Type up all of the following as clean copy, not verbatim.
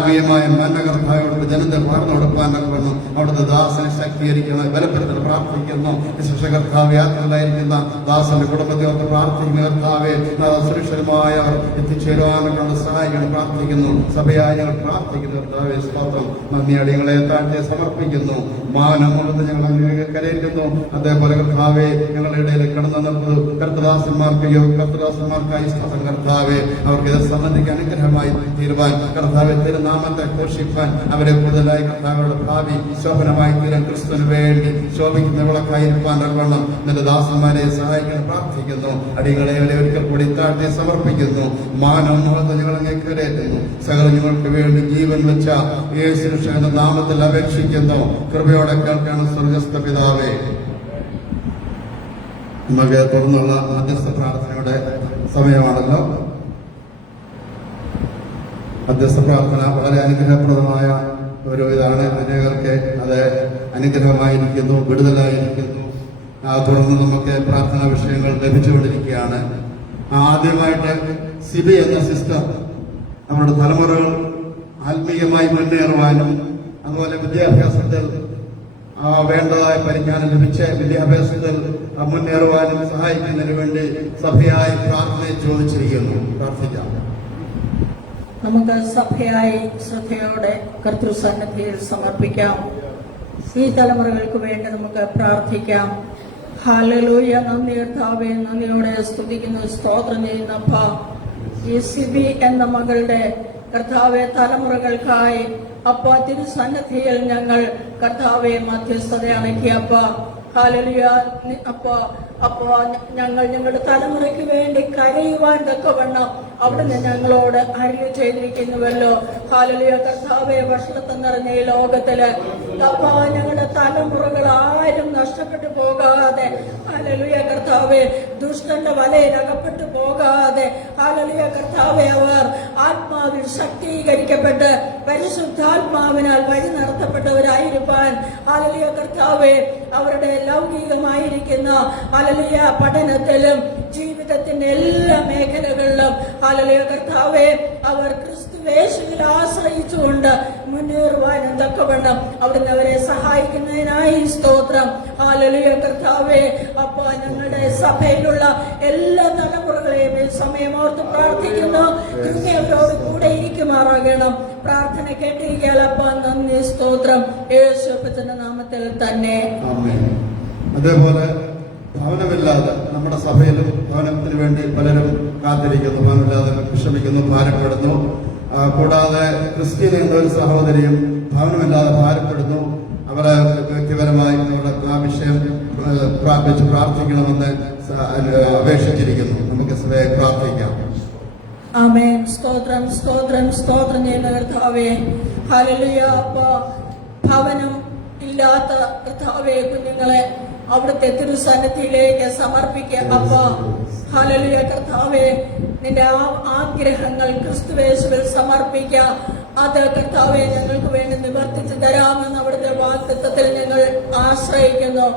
ആത്മീയമായ മന്നകർത്തായോട് ജനത്തെ പാർന്നു കൊടുക്കാനൊക്കെ അവിടുത്തെ ദാസനെ ശക്തീകരിക്കണം, ബലപ്പെടുത്തൽ പ്രാർത്ഥിക്കുന്നു. ശിശുകർത്താവ് യാത്രയിലായിരിക്കുന്ന ദാസന്റെ കുടുംബത്തെ ഓർത്ത് പ്രാർത്ഥിക്കുന്ന കർത്താവെ സുരക്ഷിതമായ എത്തിച്ചേരുവാനുള്ള സഹായിക്കണം പ്രാർത്ഥിക്കുന്നു. സഭയായി ഞങ്ങൾ പ്രാർത്ഥിക്കുന്നു കർത്താവെ സ്തോത്രം. നന്ദി അടിയങ്ങളെ താഴ്ത്തി സമർപ്പിക്കുന്നു. മാനമുള്ളത് ഞങ്ങൾ കരയിക്കുന്നു. അതേപോലെ കർത്താവെ ഞങ്ങളുടെ ഇടയിൽ കിടന്നു നിന്നത് കർത്തദാസന്മാർക്കായി സ്തോത്രം കർത്താവെ. അവർക്ക് ഇത് സംബന്ധിക്കാൻ അനുഗ്രഹമായി തീരുവാൻ കർത്താവെ നാമത്തെ ഘോഷിപ്പാൻ അവരെ കൂടുതലായി കർത്താവരുടെ ഭാവി ശോഭനമായി തീരാൻ ക്രിസ്തുവിന് വേണ്ടി ശോഭിക്കുന്ന വിളക്കായിരിക്കാൻ വേണം നിന്റെ ദാസന്മാരെ സഹായിക്കാൻ പ്രാർത്ഥിക്കുന്നു. അടികളെ ഒരിക്കൽ കൂടി താഴ്ത്തി സമർപ്പിക്കുന്നു. മാനം മുഖത്ത് ഞങ്ങൾ കരയറ്റുന്നു. സകല ഞങ്ങൾക്ക് വേണ്ടി ജീവൻ വെച്ച യേശുവിന്റെ എന്ന നാമത്തിൽ അപേക്ഷിക്കുന്നു. കൃപയോടെ കേൾക്കണം സ്വർഗസ്ഥ പിതാവേ. നമുക്ക് തുടർന്നുള്ള മധ്യസ്ഥ പ്രാർത്ഥനയുടെ സമയമാണല്ലോ. മധ്യസ്ഥ പ്രാർത്ഥന വളരെ അനുഗ്രഹപ്രദമായ ഒരു ഇതാണ്. അനേകർക്ക് അത് അനുഗ്രഹമായിരിക്കുന്നു, വിടുതലായിരിക്കുന്നു. തുടർന്ന് നമുക്ക് പ്രാർത്ഥനാ വിഷയങ്ങൾ ലഭിച്ചുകൊണ്ടിരിക്കുകയാണ്. ആദ്യമായിട്ട് സിബി എന്ന സിസ്റ്റർ നമ്മുടെ തലമുറകൾ ആത്മീയമായി മുന്നേറുവാനും അതുപോലെ വിദ്യാഭ്യാസത്തിൽ വേണ്ടതായ പരിജ്ഞാനം ലഭിച്ച് വിദ്യാഭ്യാസത്തിൽ മുന്നേറുവാനും സഹായിക്കുന്നതിന് വേണ്ടി സഭയായി പ്രാർത്ഥന ചോദിച്ചിരിക്കുന്നു. പ്രാർത്ഥിക്കാം. നമുക്ക് സഭയായി ശ്രദ്ധയോടെ കർത്തൃസന്നിധിയിൽ സമർപ്പിക്കാം. ഈ തലമുറകൾക്ക് വേണ്ടി നമുക്ക് പ്രാർത്ഥിക്കാം. ഹല്ലേലൂയ. നന്ദി കർത്താവേ, നന്ദിയോടെ സ്തുതിക്കുന്നു, സ്തോത്രം ചെയ്യുന്ന അപ്പ. ഈ സിബി എന്ന മകളുടെ കർത്താവെ തലമുറകൾക്കായി അപ്പ തിരുസന്നിധിയിൽ ഞങ്ങൾ കർത്താവെ മധ്യസ്ഥത അണക്കിയപ്പ. ഹല്ലേലൂയ. അപ്പോ ഞങ്ങൾ ഞങ്ങളുടെ തലമുറയ്ക്ക് വേണ്ടി കരയുവാൻ തക്കവണ്ണം അവിടുന്ന് ഞങ്ങളോട് അരുളി ചെയ്തിരിക്കുന്നുവല്ലോ. ഹല്ലേലൂയ. കർത്താവെ, വഷളത്തം നിറഞ്ഞ ഈ ലോകത്തില് അപ്പാ ഞങ്ങളുടെ തലമുറകൾ ആരും നഷ്ടപ്പെട്ടു പോകാതെ, ഹല്ലേലൂയ കർത്താവെ, ദുഷ്ടന്റെ വലയിൽ അകപ്പെട്ടു പോകാതെ, ഹല്ലേലൂയ കർത്താവെ, അവർ ആത്മാവിൽ ശക്തീകരിക്കപ്പെട്ട് പരിശുദ്ധാത്മാവിനാൽ വഴി നടത്തപ്പെട്ടവരായിരിക്കാൻ, ഹല്ലേലൂയ കർത്താവെ, അവരുടെ ലൗകികമായിരിക്കുന്ന ഹല്ലേലൂയ പഠനത്തിലും ജീവിതത്തിന്റെ എല്ലാ മേഖലകളിലും ഹല്ലേലൂയ കർത്താവേ, അവർ ക്രിസ്തുയേശുവിൽ ആശ്രയിച്ചുകൊണ്ട് മുന്നേറുവാനും തക്കവണ്ണം അവിടുന്ന് അവരെ സഹായിക്കുന്നതിനായി സ്തോത്രം. ഹല്ലേലൂയ കർത്താവേ, അപ്പോ ഞങ്ങളുടെ സഭയിലുള്ള എല്ലാ തലമുറകളെയും സമയമോർത്ത് പ്രാർത്ഥിക്കുന്നു. കൃപയോട് കൂടെ ഇരിക്കുമാറാകണം. പ്രാർത്ഥന കേട്ടിരിക്കാൻ അപ്പ നന്ദി, സ്തോത്രം. യേശുവിന്റെ നാമത്തിൽ തന്നെ. അതേപോലെ ഭവനമില്ലാതെ നമ്മുടെ സഭയിലും ഭവനത്തിന് വേണ്ടി പലരും കാത്തിരിക്കുന്നു, ഭവനമില്ലാതെ വിഷമിക്കുന്നു, ഭാരപ്പെടുന്നു. കൂടാതെ ക്രിസ്ത്യൻ എന്ന ഒരു സഹോദരിയും ഭവനമില്ലാതെ ഭാരപ്പെടുന്നു. അവരെ വ്യക്തിപരമായി ആ വിഷയം വെച്ച് പ്രാർത്ഥിക്കണമെന്ന് അപേക്ഷിച്ചിരിക്കുന്നു. നമുക്ക് സഭയെ പ്രാർത്ഥിക്കാം. ആമേൻ. സ്തോത്രം, സ്തോത്രം, സ്തോത്രം ചെയ്യുന്ന കർത്താവേ. ഹല്ലേലൂയ. അപ്പോ ഭവനം ഇല്ലാത്ത കർത്താവേ കുഞ്ഞുങ്ങളെ അവിടുത്തെ തിരുസന്നിധിയിലേക്ക് സമർപ്പിക്കുക. അപ്പോ ഹല്ലേലൂയ കർത്താവേ, നിന്റെ ആഗ്രഹങ്ങൾ ക്രിസ്തുയേശുവിൽ സമർപ്പിക്കുക. അത് കർത്താവെ ഞങ്ങൾക്ക് വേണ്ടി നിവർത്തിച്ചു തരാമെന്ന് അവിടുത്തെ വാഗ്ദത്തത്തിൽ ഞങ്ങൾ ആശ്രയിക്കുന്നു.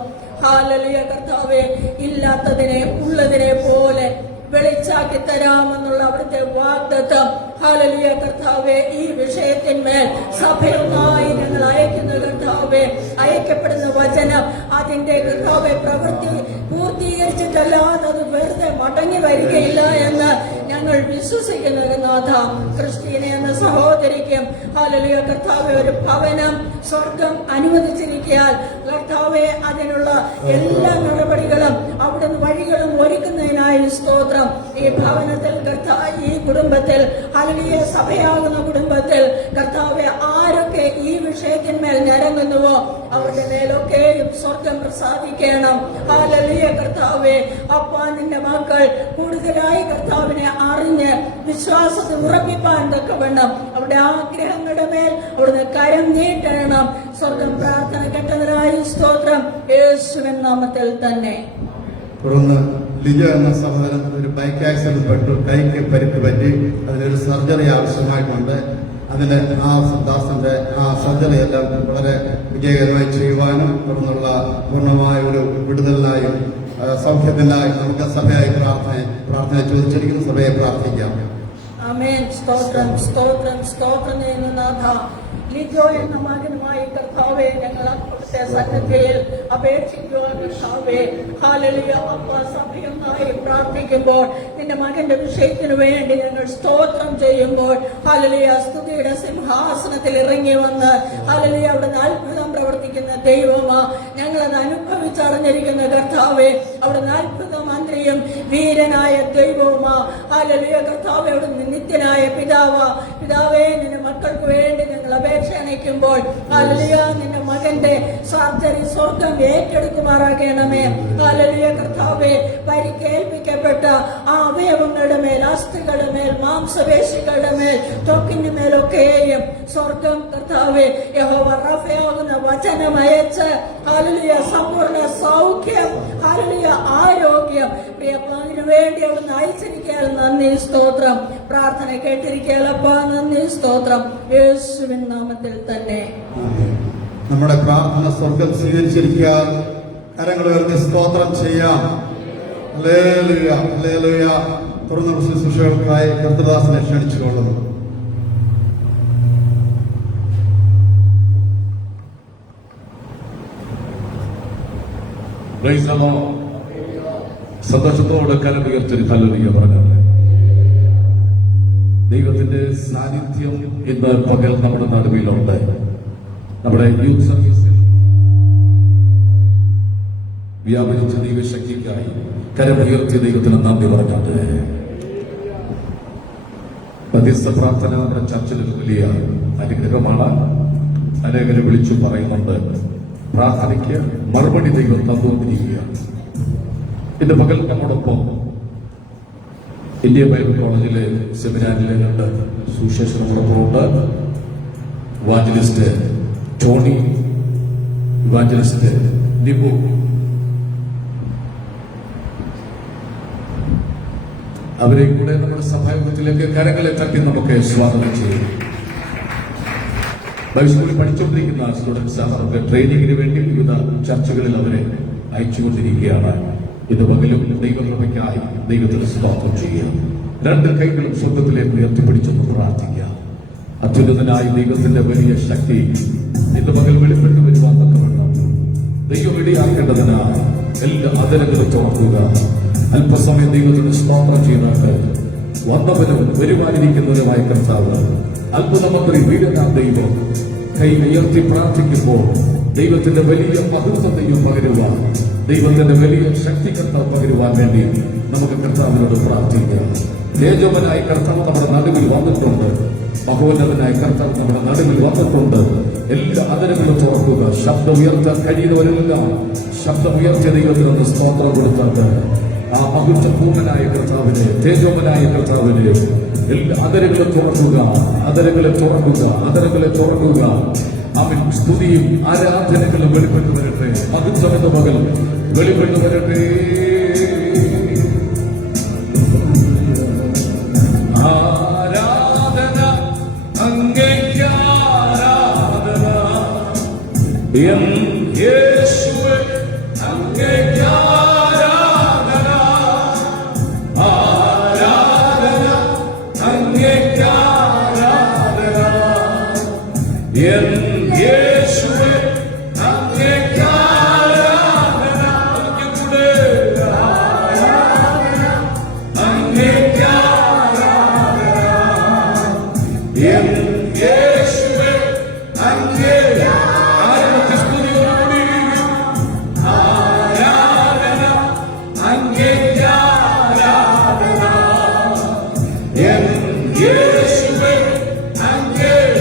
ഹല്ലേലൂയ കർത്താവെ, ഇല്ലാത്തതിനെ ഉള്ളതിനെ പോലെ വെളിച്ചാക്കി തരാമെന്നുള്ള അവിടുത്തെ വാഗ്ദത്തം ഹല്ലേലൂയ കർത്താവെ, ഈ വിഷയത്തിന്മേൽ സഭയുമായി ഞങ്ങൾ അയക്കുന്ന കർത്താവെ, അയക്കപ്പെടുന്ന വചനം അതിന്റെ കർത്താവെ പ്രവൃത്തി പൂർത്തീകരിച്ചിട്ടല്ലാതെ അത് വെറുതെ മടങ്ങി വരികയില്ല എന്ന് ഞങ്ങൾ വിശ്വസിക്കുന്ന നാഥ. ക്രിസ്റ്റീനെ എന്ന സഹോദരിക്കും ഹല്ലേലൂയ കർത്താവെ ഒരു ഭവനം സ്വർഗം അനുവദിച്ചിരിക്കാൻ കർത്താവെ, അതിനുള്ള എല്ലാ നടപടികളും അവിടുന്ന് വഴികളും ഒരുക്കുന്നതിനായി സ്തോത്രം. ഈ ഭവനത്തിൽ ഈ കുടുംബത്തിൽ ഹല്ലേലൂയ സഭയാകുന്ന കുടുംബത്തിൽ കർത്താവെ ആരൊക്കെ ഈ വിഷയത്തിന്മേൽ ഞരങ്ങുന്നുവോ അവരുടെ മേലൊക്കെയും സ്വർഗം പ്രസാദിക്കണം. ഹല്ലേലൂയ കർത്താവെ, അപ്പാ നിന്റെ മക്കൾ കൂടുതലായി കർത്താവിനെ അറിഞ്ഞ് വിശ്വാസത്തെ ഉറപ്പിപ്പാൻ തക്കവണ്ണം അവരുടെ ആഗ്രഹങ്ങളുടെ മേൽ അവിടുന്ന് കരം നീട്ടണം. സ്വർഗം പ്രാർത്ഥന കേട്ടതിനായി സ്തോത്രം. യേശുവിൻ നാമത്തിൽ തന്നെ. തുടർന്ന് ലിജ എന്ന സഹോദരൻ ഒരു ബൈക്ക് ആക്സിഡന്റ് പെട്ടു, കൈക്ക് പരിക്ക് പറ്റി. അതിനൊരു സർജറി ആവശ്യമായിട്ടുണ്ട്. അതിന് ആ ദാസന്റെ സർജറി എല്ലാം വളരെ വിജയകരമായി ചെയ്യുവാനും തുടർന്നുള്ള പൂർണ്ണമായ ഒരു വിടുതലിനായും സൗഖ്യത്തിനായി നമുക്ക് സഭയായി പ്രാർത്ഥന ചോദിച്ചിരിക്കുന്നു. സഭയെ പ്രാർത്ഥിക്കാം. ആമേൻ. സ്തോത്രം സ്തോത്രം സ്തോത്രം ചെയ്യുന്നു നാഥ. ലിജോ എന്ന മകനുമായി കർത്താവെ ഞങ്ങൾ അവിടുത്തെ സന്നിധിയിൽ അപേക്ഷിക്കുവാൻ കർത്താവെ. ഹല്ലേലൂയ. അപ്പ സഭയൊന്നായി പ്രാർത്ഥിക്കുമ്പോൾ നിന്റെ മകന്റെ വിഷയത്തിനു വേണ്ടി ഞങ്ങൾ സ്തോത്രം ചെയ്യുമ്പോൾ ഹല്ലേലൂയ സ്തുതിയുടെ സിംഹാസനത്തിൽ ഇറങ്ങി വന്ന് ഹല്ലേലൂയ അവിടുന്ന് അത്ഭുതം പ്രവർത്തിക്കുന്ന ദൈവമാ. ഞങ്ങളത് അനുഭവിച്ചറിഞ്ഞിരിക്കുന്ന കർത്താവെ. അവിടുന്ന് അത്ഭുത മന്ത്രിയും വീരനായ ദൈവവുമാ. ഹല്ലേലൂയ കർത്താവെ. അവിടുന്ന് നിത്യനായ പിതാവാ. പിതാവേ, നിന്റെ മക്കൾക്ക് വേണ്ടി ഞങ്ങൾ അപേക്ഷണിക്കുമ്പോൾ ഹല്ലേലൂയ നിന്റെ മകന്റെ സർജറി സ്വർഗം ഏറ്റെടുക്കുമാറാകണമേ. ഹല്ലേലൂയ കർത്താവേ, പരിക്കേൽപ്പിക്കപ്പെട്ട ആ അവയവങ്ങളുടെ മേൽ, അസ്ഥികളുടെ മേൽ, മാംസപേശികളുടെ മേൽ, ത്വക്കിന്റെ മേലൊക്കെയും സ്വർഗം കർത്താവേ യഹോവ റഫയാകുന്ന വചനം അയച്ച് ഹല്ലേലൂയ സമ്പൂർണ്ണ സൗഖ്യം, ഹല്ലേലൂയ ആരോഗ്യം പ്രിയപ്പാവിന് വേണ്ടി അവിടുന്ന് അയച്ചിരിക്കാൻ നന്ദി സ്തോത്രം. പ്രാർത്ഥന കേട്ടിരിക്കാലപ്പാ നന്ദി സ്തോത്രം. യേശുവിൻ നാമത്തിൽ തന്നെ. നമ്മുടെ പ്രാർത്ഥന സ്വർഗം സ്വീകരിച്ചിരിക്കാൻ കരങ്ങൾ ഉയർത്തി സ്തോത്രം ചെയ്യാം. Hallelujah hallelujah. തുടർന്നുള്ള ശുശ്രൂഷകൾക്കായി കർത്തദാസനെ ക്ഷണിച്ചുകൊള്ളുന്നു. സന്തോഷത്തോടെ കരം ഉയർത്തി ഹല്ലേലൂയ പറഞ്ഞാണ്. ദൈവത്തിന്റെ സാന്നിധ്യം ഇന്ന് പകൽ നമ്മുടെ നടുവിലുണ്ട്. നമ്മുടെ യൂത്ത് സർവീസിൽ വ്യാപരിച്ച ദൈവശക്തിക്കായി കരമുയർത്തിയ ദൈവത്തിന് നന്ദി പറഞ്ഞാണ്. മധ്യസ്ഥ പ്രാർത്ഥന നമ്മുടെ ചർച്ചിൽ വലിയ അനുഗ്രഹമാണ്. അനേകരെ വിളിച്ചു പറയുന്നുണ്ട്. പ്രാർത്ഥനയ്ക്ക് മറുപടി ദൈവം തന്നുകൊണ്ടിരിക്കുകയാണ്. ഇന്ന് പകൽ നമ്മോടൊപ്പം ഇന്ത്യ ബൈബിൾ കോളേജിലെ സെമിനാരിലെ രണ്ട് സുവിശേഷങ്ങളോടൊപ്പമുണ്ട്. Evangelist Tony, evangelist Nibu. അവരെ കൂടെ നമ്മുടെ സഭായോഗത്തിലേക്ക് കരങ്ങളെ തട്ടി നമുക്ക് സ്വാഗതം ചെയ്യും. ബൈബിൾ സ്കൂളിൽ പഠിച്ചുകൊണ്ടിരിക്കുന്ന സ്റ്റുഡൻസ് അവർക്ക് ട്രെയിനിങ്ങിന് വേണ്ടി വിവിധ ചർച്ചകളിൽ അവരെ അയച്ചുകൊണ്ടിരിക്കുകയാണ്. ഇത് പകലും ദൈവകൃപയ്ക്കായി ദൈവത്തിന് സ്തോത്രം ചെയ്യുക. രണ്ട് കൈകളും സ്വർഗത്തിലേക്ക് ഉയർത്തിപ്പിടിച്ചൊന്ന് പ്രാർത്ഥിക്കുക. അത്യുന്നതനായ ദൈവത്തിന്റെ വലിയ ശക്തി ഇന്ന് പകൽ വെളിപ്പെട്ടു വരുവാൻ തക്കവണ്ണം ദൈവം ഇടയാക്കേണ്ടതിന് എല്ലാ അതിരങ്ങളും തുറക്കുക. അല്പസമയം ദൈവത്തിന് സ്തോത്രം ചെയ്യുന്നുണ്ട്. വന്നവനും വരുവാനിരിക്കുന്നവരുമായ കർത്താവ്, അത്ഭുതമന്ത്രി വീരനാം ദൈവം കൈ ഉയർത്തി പ്രാർത്ഥിക്കുമ്പോൾ ദൈവത്തിന്റെ വലിയ മഹത്വം ദൈവം പകരുവാൻ, ദൈവത്തിന്റെ വലിയ ശക്തി കർത്താവ് പകരുവാൻ വേണ്ടി നമുക്ക് കർത്താവിനോട് പ്രാർത്ഥിക്കാം. തേജോവനായ കർത്താവ് നമ്മുടെ നടുവിൽ വന്നിട്ടുണ്ട്. മഹോന്നതനായ കർത്താവ് നമ്മുടെ നടുവിൽ വന്നിട്ടുണ്ട്. എല്ലാ അതിരങ്ങളും തുറക്കുക. ശബ്ദം ഉയർത്താൻ കഴിയുന്നവരെല്ലാം ശബ്ദം ഉയർത്തിയ ദൈവത്തിനൊന്ന് സ്തോത്രം കൊടുത്തിട്ട് ആ മഹത്വപൂർണനായ കർത്താവിനെ, തേജോവനായ കർത്താവിനെ എല്ലാ അതിരങ്ങളും തുറക്കുക. അതിരങ്ങളെ തുറക്കുക. അതിരങ്ങളെ തുറക്കുക. അവൻ സ്തുതിയും ആരാധനകളും വെളിപ്പെട്ടു വരട്ടെ. മഹത്വമെന്ന മകൾ വെളിപ്പെട്ടു വരട്ടെ. ആരാധന അങ്ങേക്ക് ആരാധന, എൻ യേശുവേ അങ്ങേക്ക് ആരാധന. ആരാധന അങ്ങേക്ക് ആരാധന, എൻ യേശുവേ അങ്ങേക്ക് ആരാധന. അങ്ങേക്കൂടെ ആരാധന അങ്ങേക്ക് ആരാധന, എൻ യേശുവേ അങ്ങേക്ക് ആരാധന. സ്തുതിയോടുകൂടി ആരാധന അങ്ങേക്ക് ആരാധന, എൻ യേശുവേ അങ്ങേക്ക്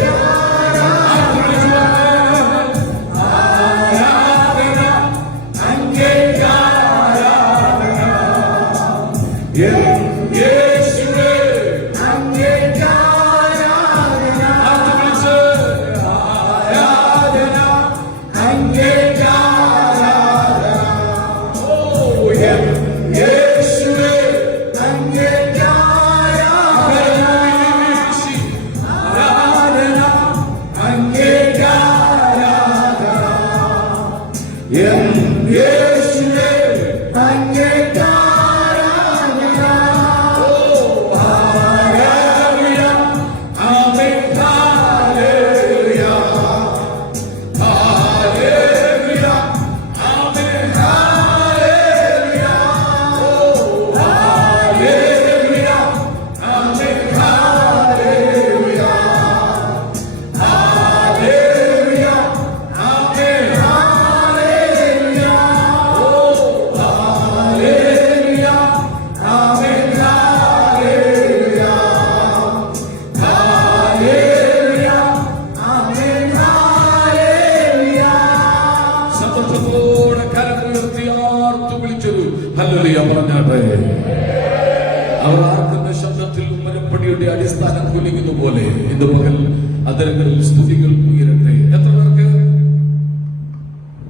സകലരിൽ സ്തുതികൾ ഉയരട്ടെ. എത്ര പേർക്ക്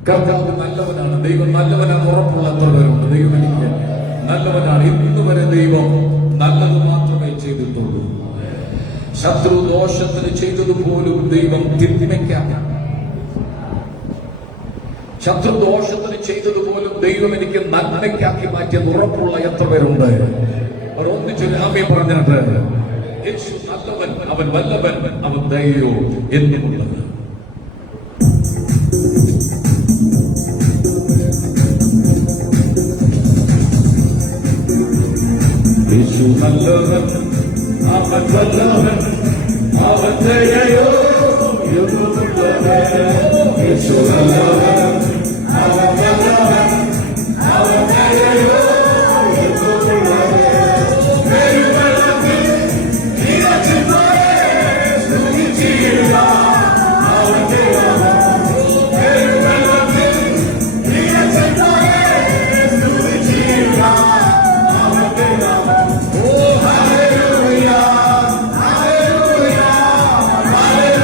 കർത്താവ് നല്ലവനാണ്, ദൈവം നല്ലവനാണ് ഉറപ്പുള്ള എത്ര പേരുണ്ട്? ദൈവം എനിക്ക് നല്ലവനാണ്. ഇന്ന് വരെ ദൈവം നല്ലത് മാത്രമേ ചെയ്തിട്ടുള്ളൂ. ശത്രു ദോഷത്തിന് ചെയ്തതുപോലും ദൈവം തിന്മയ്ക്കാണ്. ശത്രുദോഷത്തിന് ചെയ്തതുപോലും ദൈവം എനിക്ക് നന്മയ്ക്കാക്കി മാറ്റിയത് ഉറപ്പുള്ള എത്ര പേരുണ്ട്? അവർ ഒന്നിച്ചു ആമേൻ പറഞ്ഞിട്ട്, യേശു നല്ലവൻ, അവൻ വല്ലവൻ, അവൻ ദയയോ എന്നുമുള്ളത്. യേശു നല്ലവൻ, അവൻ വല്ലവൻ, അവൻ ദയയോ എന്നുമുള്ളത്. യേശു നല്ലവൻ, അവൻ വല്ലവൻ, അവൻ ദയയോ എന്നുമുള്ളത്. പെരുവെള്ളത്തിൽ നിറച്ചുപോയ സ്തുതിച്ചിടുക അവന്റെ നാമം. പെരുവെള്ളത്തിൽ നിറച്ചുപോയ സ്തുതിച്ചിടുക അവന്റെ നാമം. Oh hallelujah, hallelujah, hallelujah.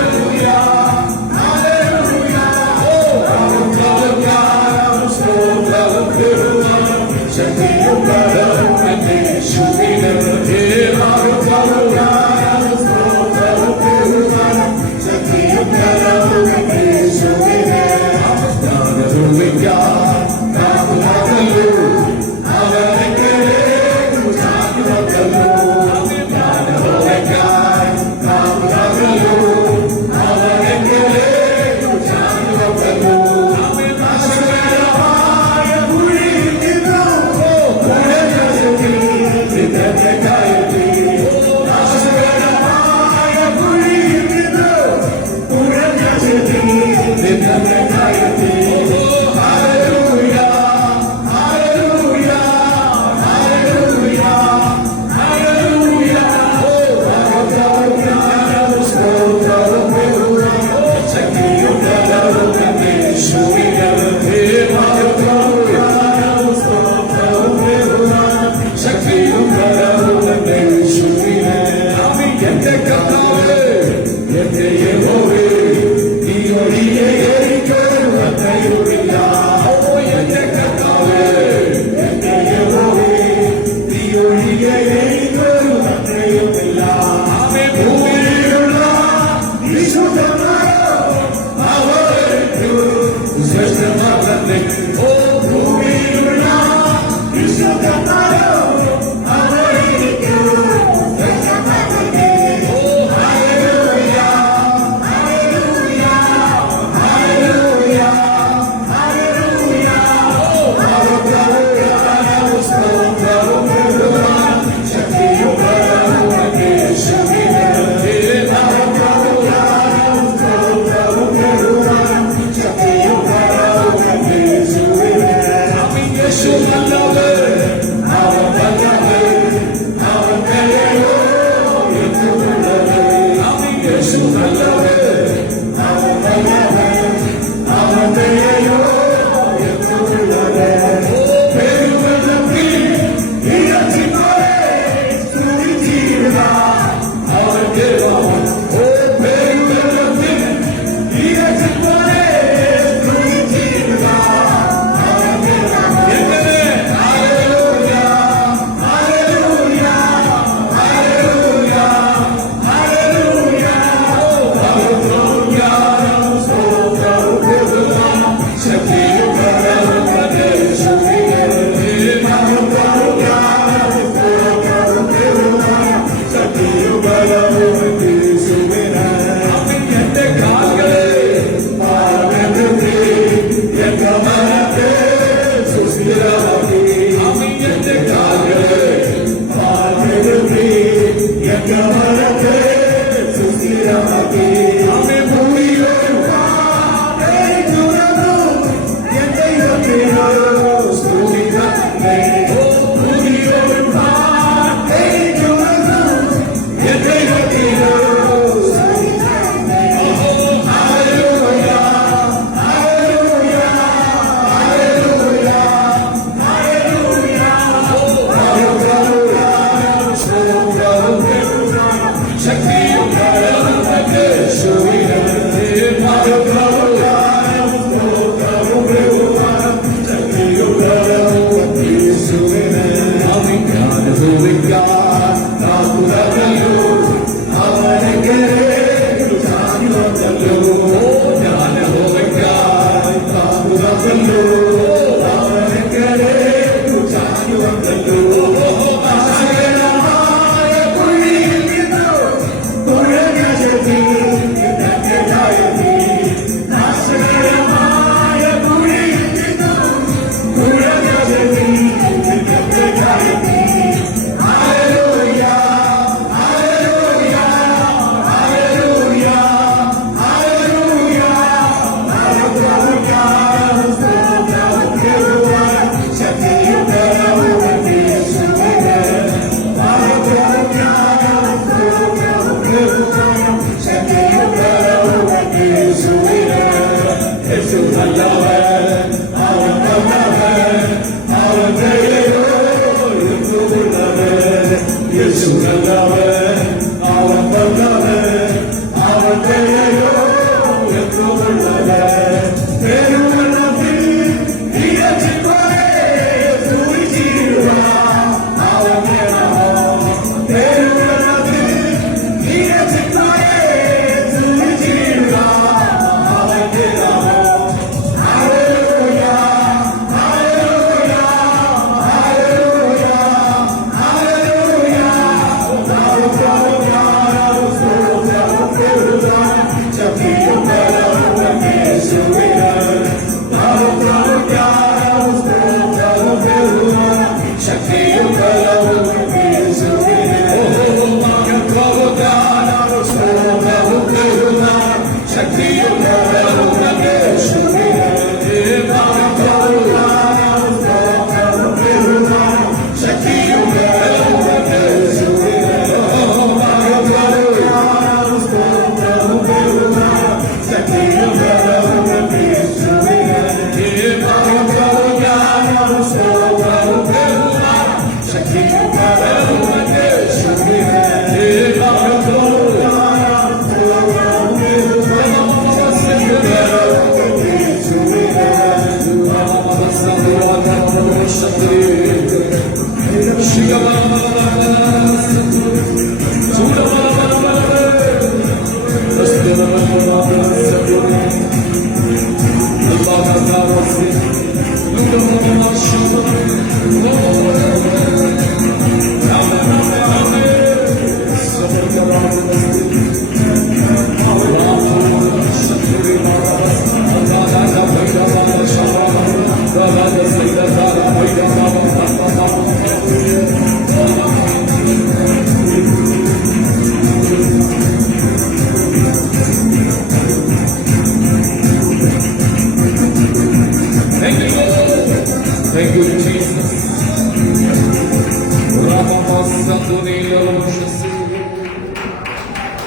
Thank you, Jesus.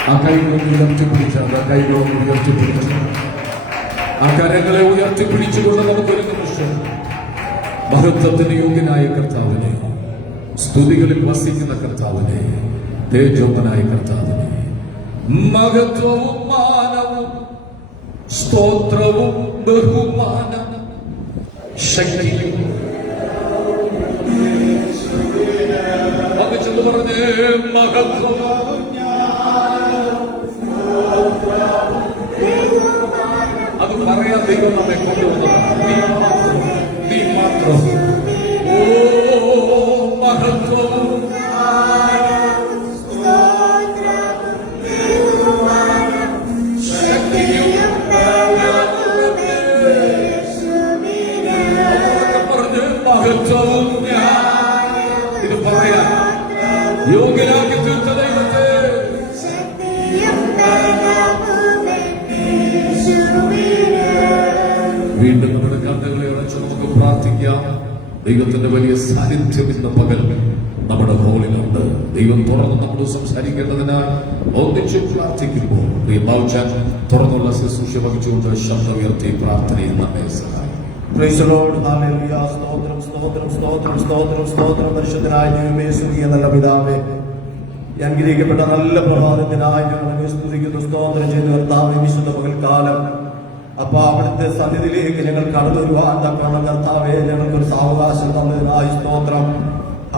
ആ കൈകളെ ഉയർത്തിപ്പിടിച്ചാൽ ആ കരങ്ങളെ ഉയർത്തിപ്പിടിച്ചുകൊണ്ട് നമുക്കൊരു നിമിഷം മഹത്വത്തിന് യോഗ്യനായ കർത്താവിനെ, സ്തുതികളിൽ വസിക്കുന്ന കർത്താവിനെ, തേജോമനായ കർത്താവിനെ, മഹത്വവും മാനവും സ്തോത്രവും ബഹുമാനം ശക്തിയും ചെന്ന് പറഞ്ഞേ മഹത്വം അത് പറയാൻ ദൈവം നമ്മെ കൊണ്ടുവന്നതാണ്. നീ മാത്രം ഓ മഹത്വവും ശക്തിയും പറഞ്ഞ് മഹത്വവും ഇത് പറയാ യോഗ്യനാക്കി തീർത്ത ദൈവത്തെ വീണ്ടും നമ്മുടെ കണ്ണുകളെ അടച്ച് നമുക്ക് പ്രാർത്ഥിക്കാം. ദൈവത്തിന്റെ വലിയ സാന്നിധ്യം ഇന്ന് പകൽ നമ്മുടെ ഹോളിലുണ്ട്. ദൈവം തുറന്ന് നമ്മൾ സംസാരിക്കേണ്ടതിനാൽ ഒന്നിച്ച് പ്രാർത്ഥിക്കുമ്പോൾ പ്രിയ ബാബുച്ചാൻ തുറന്നുള്ള ശുശ്രൂഷ വഹിച്ചുകൊണ്ട് ശബ്ദം ഉയർത്തി പ്രാർത്ഥനയിൽ നമ്മെ സഹായിക്കും. Praise the Lord. Hallelujah. സ്തോത്രം സ്തോത്രം സ്തോത്രം സ്തോത്രം സ്തോത്രം പരിശുദ്ധനായ ദൈവമേ, സ്തുതിയ നല്ല പിതാവേ, അനുഗ്രഹിക്കപ്പെട്ട നല്ല പ്രഭാതത്തിനായി ഞങ്ങളെ സ്തുതിക്കുന്നു, സ്തോത്രം ചെയ്തു കർത്താവേ. വിശുദ്ധ പകൽക്കാലം അപ്പൊ അവിടുത്തെ സന്നിധിയിലേക്ക് ഞങ്ങൾ കടന്നു വരുവാൻ തക്കണം കർത്താവേ. ഞങ്ങൾക്കൊരു സാവകാശം തന്നതിനായി സ്തോത്രം.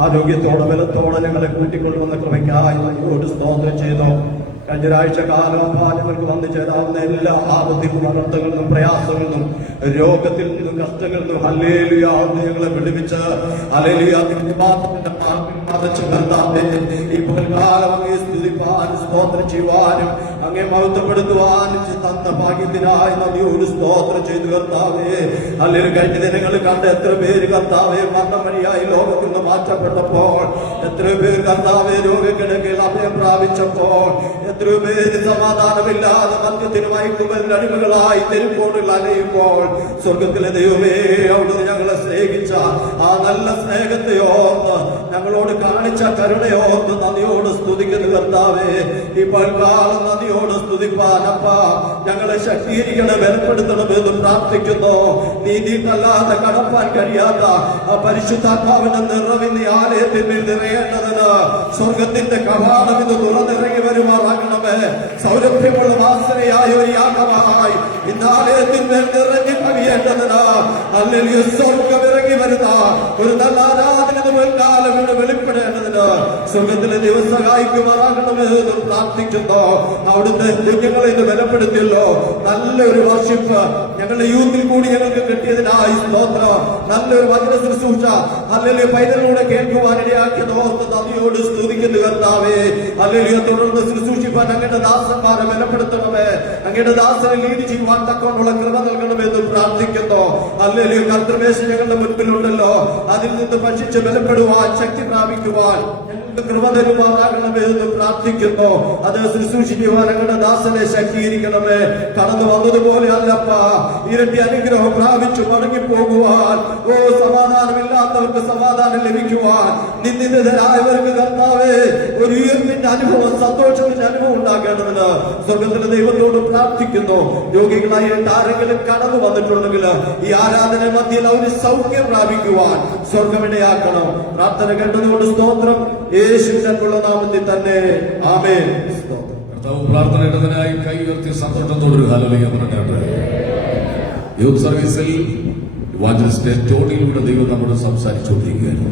ആരോഗ്യത്തോടെ ബലത്തോടെ ഞങ്ങളെ കൂട്ടിക്കൊണ്ടുവന്ന കൃപയ്ക്കായി നന്ദിയോട് സ്തോത്രം ചെയ്തു. കഴിഞ്ഞ ഒരാഴ്ച കാലം ഞങ്ങൾക്ക് വന്നു ചേരാവുന്ന എല്ലാ ആപത്തിനും അനർത്ഥങ്ങളിൽ നിന്നും പ്രയാസങ്ങളിൽ നിന്നും രോഗത്തിൽ നിന്നും കഷ്ടങ്ങളിൽ നിന്നും ഹല്ലേലൂയ ഞങ്ങളെ വിടുവിച്ച് ഹല്ലേലൂയ ഈ പകൽക്കാലം അങ്ങേ സ്തുതിപ്പാനും സ്തോത്രം ചെയ്യുവാനും അങ്ങേ മഹത്വപ്പെടുത്തുവാനും തന്ന ഭാഗ്യത്തിനായി നന്ദിയോട് സ്തോത്രം ചെയ്തു കർത്താവേ. അല്ലെങ്കിൽ കഴിഞ്ഞ ദിനങ്ങൾ കണ്ട എത്ര പേര് കർത്താവേ മരണം വഴിയായി ലോകത്തിൽ നിന്ന് മാറ്റപ്പെട്ടപ്പോൾ, എത്രയോ പേര് കർത്താവേ രോഗക്കിടക്കയിൽ അഭയം പ്രാപിച്ചപ്പോൾ, എത്രയോ പേര് സമാധാനമില്ലാതെ മദ്യത്തിന് മയക്കുമരുന്നിന് അടിമകളായി തെരുവോടുകൾ അലയുമ്പോൾ, സ്വർഗത്തിലെ ദൈവമേ അവിടുന്ന് ഞങ്ങളെ സ്നേഹിച്ച ആ നല്ല സ്നേഹത്തെ ഓർത്ത് ഞങ്ങളോട് കാണിച്ച കരുണയോർത്ത് നദിയോട് സ്തുതിക്കുന്നു കർത്താവേ. ഇപ്പോൾ കാലം നദിയോട് സ്തുതിപ്പാനപ്പ ഞങ്ങളെ ശക്തീകരിക്കണം, ബലപ്പെടുത്തണം എന്ന് പ്രാർത്ഥിക്കുന്നു. നീതിയല്ലാതെ കടപ്പാൻ കഴിയാത്ത ആ പരിശുദ്ധാത്മാവിന്റെ നിറവിന്റെ ആലയത്തിൽ നിറയേണ്ടതിന് സ്വർഗത്തിന്റെ കവാടം ഇന്ന് തുറന്നിറങ്ങി വരുമാറാകണമേ. സൗരഭ്യമുള്ള വാസനയായ ഒരു യാഗമായി ഇന്ന് ആലയത്തിന്മേൽ നിറഞ്ഞു കവിയേണ്ടതിന് അല്ലെങ്കിൽ സ്വർഗം ഇറങ്ങി വരുന്ന ഒരു നല്ല ആരാധന മുൻകാലം ഇവിടെ വെളിപ്പെടേണ്ടതിന് സ്വർഗത്തിലെ ദൈവം സഹായിക്കുമാറാകണമേ എന്ന് പ്രാർത്ഥിക്കുന്നു. അവിടുത്തെ കുഞ്ഞുങ്ങളെ ഇന്ന് ബലപ്പെടുത്തിയല്ലോ. നല്ലൊരു വർഷിപ്പ് ഞങ്ങളുടെ യൂത്തിൽ കൂടി ഞങ്ങൾക്ക് കിട്ടിയതിനായി സ്തോത്രം. നല്ലൊരു വചന ശുശ്രൂഷ അല്ലെങ്കിൽ പൈതലിലൂടെ കേൾക്കുവാനിടയാക്കിയത് ഓർത്ത് നദിയോട് സ്തുതിക്കുന്നു കർത്താവേ. അല്ലെങ്കിൽ തുടർന്ന് ശുശ്രൂഷിപ്പാൻ അങ്ങയുടെ ദാസന്മാരെ ബലപ്പെടുത്തണമേ. അങ്ങയുടെ ദാസനെ ലീഡ് ചെയ്യുവാൻ തക്കമുള്ള കൃപ നൽകണമെന്ന് പ്രാർത്ഥിക്കുന്നു. അല്ലെങ്കിൽ കർത്തൃമേശ ഞങ്ങളുടെ മുൻപിലുണ്ടല്ലോ, അതിൽ നിന്ന് ഭക്ഷിച്ച് ബലപ്പെടുവാൻ, ശക്തി പ്രാപിക്കുവാൻ ഞങ്ങൾക്ക് കൃപ തരുമാറാകണമേ എന്ന് പ്രാർത്ഥിക്കുന്നു. അത് ശുശ്രൂഷിക്കുവാൻ ഞങ്ങളുടെ ദാസനെ ശക്തീകരിക്കണമേ. കടന്നു വന്നതുപോലെ അല്ലപ്പ, ഇരട്ടി അനുഗ്രഹം പ്രാപിച്ചു മടങ്ങിപ്പോകുവാൻ, സമാധാനമില്ലാത്തവർക്ക് സമാധാനം ലഭിക്കുവാൻ, നിന്ദിതരായവർക്ക് കർത്താവേ ഒരു ഉയർപ്പിന്റെ അനുഭവം, സന്തോഷത്തിന്റെ അനുഭവം ഉണ്ടാകേണ്ടതിന് സ്വർഗത്തിലെ ദൈവത്തോട് പ്രാർത്ഥിക്കുന്നു. രോഗികളായിട്ട് ആരെങ്കിലും കടന്നു വന്നിട്ടുണ്ടെങ്കിൽ ഈ ആരാധന മധ്യയിൽ അവര് സൗഖ്യം പ്രാപിക്കുവാൻ സ്വർഗമിടയാക്കണം. പ്രാർത്ഥന കേട്ടതുകൊണ്ട് സ്തോത്രം. യേശുവിന്റെ നാമത്തിൽ തന്നെ ആമേൻ. കർത്താവ് പ്രാർത്ഥന ഇടുന്നതിനായി കൈ ഉയർത്തി സന്തോഷത്തോടൊരു ഹല്ലേലൂയ പറഞ്ഞാട്ടെ. യൂത്ത് സർവീസിൽ ഇവാഞ്ചലിസ്റ്റ് ടോണിയിലൂടെ ദൈവം നമ്മോട് സംസാരിച്ചുകൊണ്ടിരിക്കുകയാണ്.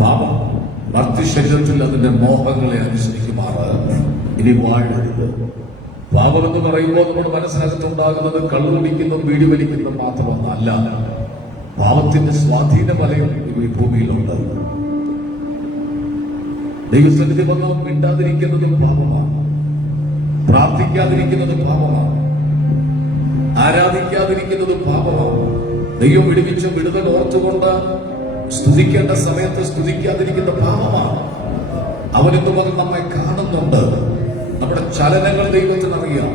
പാപം ഭക്തിശരീരത്തിൽ അതിന്റെ മോഹങ്ങളെ അനുസരിക്കുമാറ് ഇനി വാഴരുത്. പാപം എന്ന് പറയുമ്പോൾ നമ്മുടെ മനസ്സിനകത്തുണ്ടാകുന്നത് കള്ളുകുടിക്കുന്നതും വീടി വലിക്കുന്നതും മാത്രമൊന്നല്ല. പാപത്തിന്റെ സ്വാധീന വലയം ഈ ഭൂമിയിലുണ്ട്. ദൈവസന്നിധി വന്ന് മിണ്ടാതിരിക്കുന്നതും പാപമാണ്, പ്രാർത്ഥിക്കാതിരിക്കുന്നതും പാപമാണ്, ആരാധിക്കാതിരിക്കുന്നതും പാപമാണ്. ദൈവം വിടുവിച്ച വിടുതൽ ഓർത്തുകൊണ്ട് സ്തുതിക്കേണ്ട സമയത്ത് സ്തുതിക്കാതിരിക്കുന്ന പാപമാണ്. അവനെന്ന് മുതൽ നമ്മെ കാണുന്നുണ്ട്. നമ്മുടെ ചലനങ്ങൾ ദൈവത്തിനറിയാം.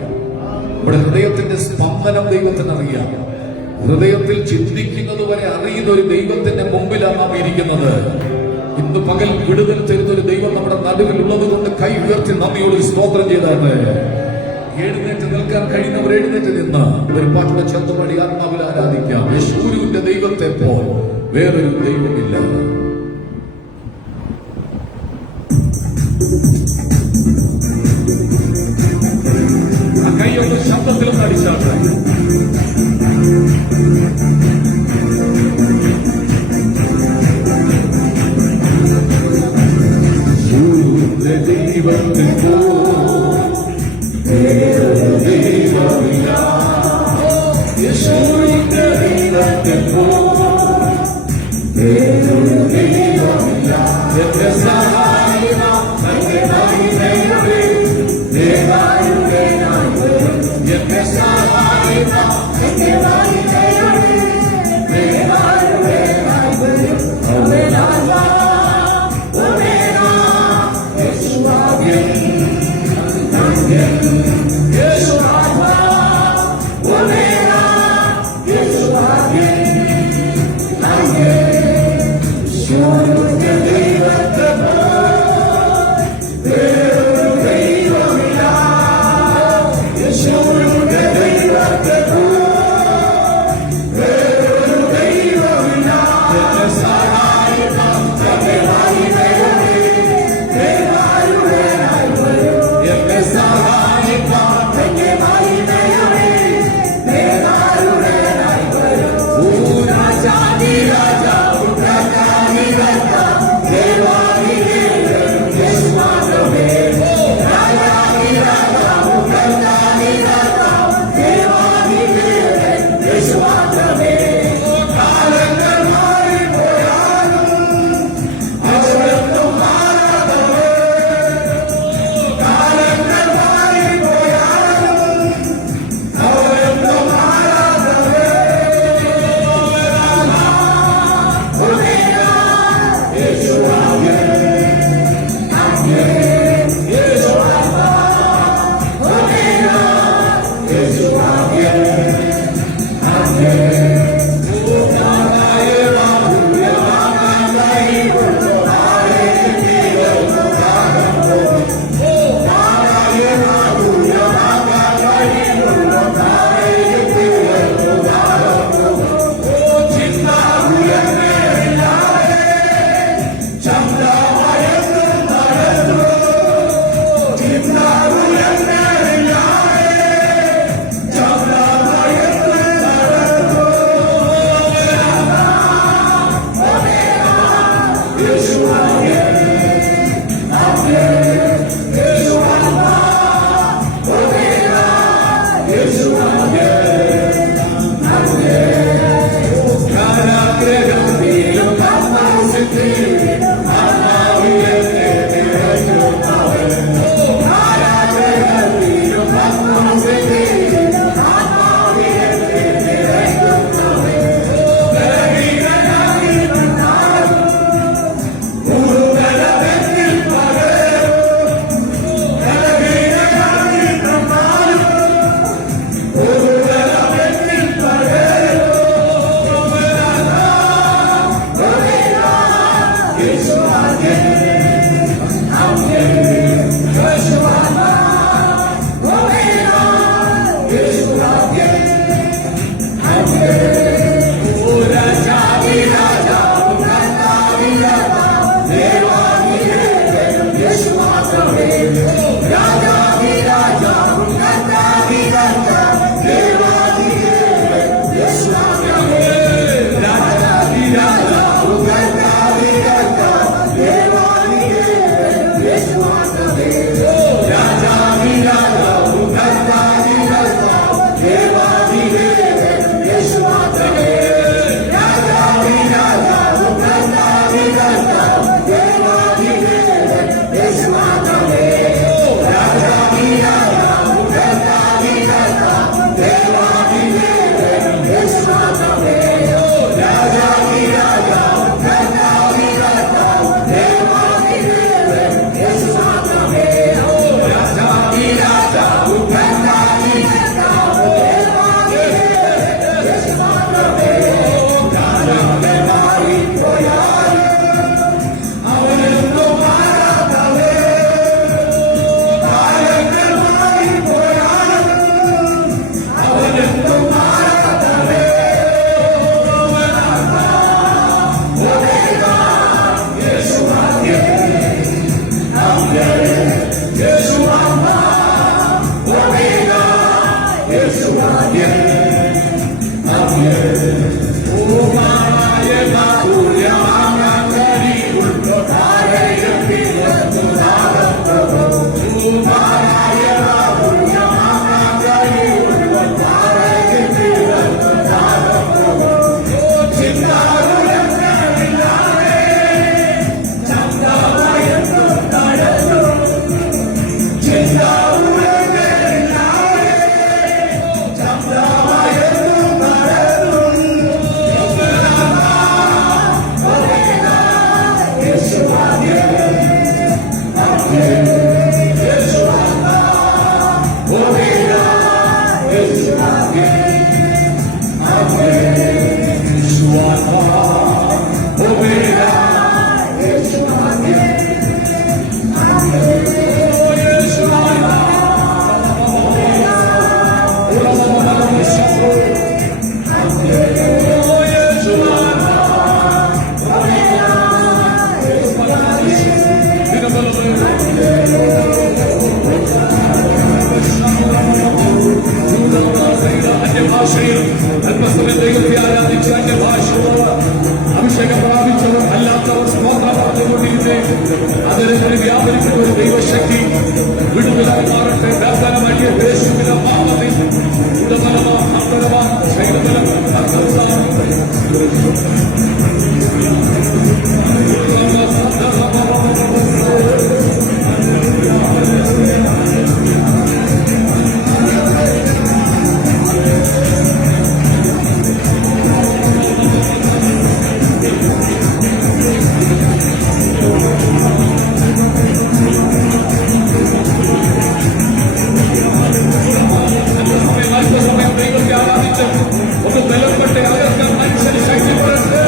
നമ്മുടെ ഹൃദയത്തിന്റെ സ്പന്ദനം ദൈവത്തിനറിയാം. ഹൃദയത്തിൽ ചിന്തിക്കുന്നത് വരെ അറിയുന്ന ഒരു ദൈവത്തിന്റെ മുമ്പിലാണ് നാം ഇരിക്കുന്നത്. ഇന്ന് പകൽ വിടുതൽ തരുന്ന ഒരു ദൈവം നമ്മുടെ നടുവിൽ ഉള്ളത് കൊണ്ട് കൈ ഉയർത്തി നന്ദിയോട് സ്തോത്രം ചെയ്താണ്. എഴുന്നേറ്റ് നിൽക്കാൻ കഴിയുന്നവർ എഴുന്നേറ്റ് നിന്ന് ഒരു പാട്ടിനെ ചേർത്തുപാടി ആത്മാവിൽ ആരാധിക്കാം. യേശുവിന്റെ ദൈവത്തെ പോൽ വേറൊരു ദൈവമില്ല. ആ കൈയൊന്ന് ശബ്ദത്തിലും അടിച്ചാട്ടെ. ദൈവത്തിൽ അഭിഷേകം പ്രാപിച്ചവർ അല്ലാത്തവർ സ്തോത്രം പറഞ്ഞുകൊണ്ടിരുന്നേ. അതിന് വ്യാപരിക്കുന്ന ഒരു ദൈവശക്തി വിടുതലായി മാറട്ടെ. ദർശനമാക്കിയ യേശുവിന്റെ നാമത്തിൽ ഉടമലമാ അന്തരമാ ശൈലബലം ഒന്ന് ബലപ്പെട്ടെ അകർക്കാൻ മനുഷ്യന് ശക്തിപ്പെടട്ടെ.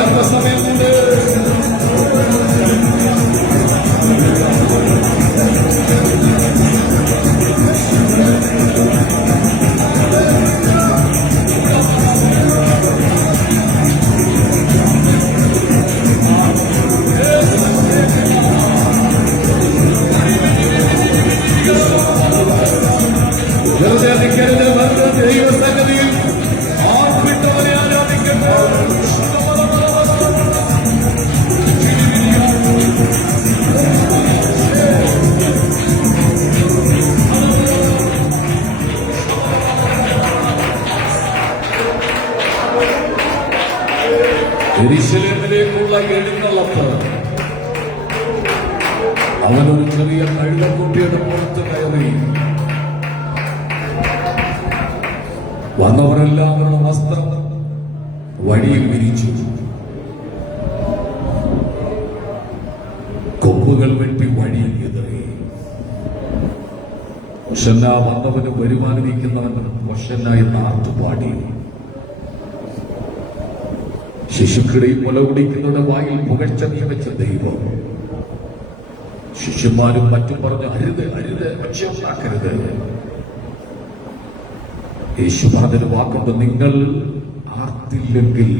അല്പസമയമുണ്ട്. വെറുതെ നിൽക്കരുത്. വെറുതെ ദൈവസന്നിധിയിൽ ആർപ്പിട്ടവനെ ആരാധിക്കട്ടെ. യെരൂശലേമിലേക്കുള്ള എഴുന്നള്ളത്ത് അവനൊരു ചെറിയ കഴുതക്കുട്ടിയുടെ പുറത്ത് കയറി. വന്നവരെല്ലാം അവരുടെ വസ്ത്രം വഴിയിൽ വിരിച്ചു. കൊമ്പുകൾ വെട്ടി വഴിയിൽ എതിറി. ഹോശന്ന വന്നവന് വരുമാനിരിക്കുന്നവൻ ഹോശന്ന എന്ന ആർത്തുപാടി. ശിശുക്കളെയും മുലകുടിക്കുന്നവരുടെ വായിൽ പുകഴ്ച നിയമിച്ച ദൈവം. ശിശുമാരും മറ്റും പറഞ്ഞു, അരുത് അരുത്, ഒച്ചയുണ്ടാക്കരുത്. യേശു പറഞ്ഞൊരു വാക്കുണ്ട്, നിങ്ങൾ ആർത്തില്ലെങ്കിൽ,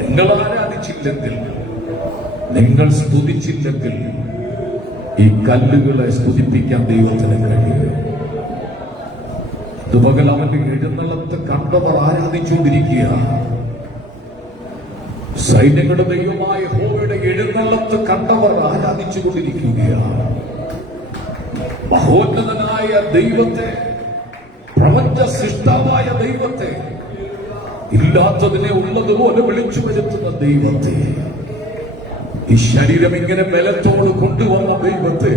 നിങ്ങൾ ആരാധിച്ചില്ലെങ്കിൽ, നിങ്ങൾ സ്തുതിച്ചില്ലെങ്കിൽ ഈ കല്ലുകളെ സ്തുതിപ്പിക്കാൻ ദൈവത്തിന് കഴിയും. ഇതുപകൽ അവന്റെ എഴുന്നള്ളത്ത് കണ്ടവർ ആരാധിച്ചുകൊണ്ടിരിക്കുക. സൈന്യങ്ങളുടെ ദൈവമായ യഹോവയുടെ എഴുന്നള്ളത്ത് കണ്ടവർ ആരാധിച്ചുകൊണ്ടിരിക്കുകയാണ്. മഹോന്നതനായ ദൈവത്തെ, പ്രപഞ്ച സൃഷ്ടാവായ ദൈവത്തെ, ഇല്ലാത്തതിനെ ഉള്ളതുപോലെ വിളിച്ചു വരുത്തുന്ന ദൈവത്തെ, ഈ ശരീരം ഇങ്ങനെ ബലത്തോട് കൊണ്ടുവന്ന ദൈവത്തെ,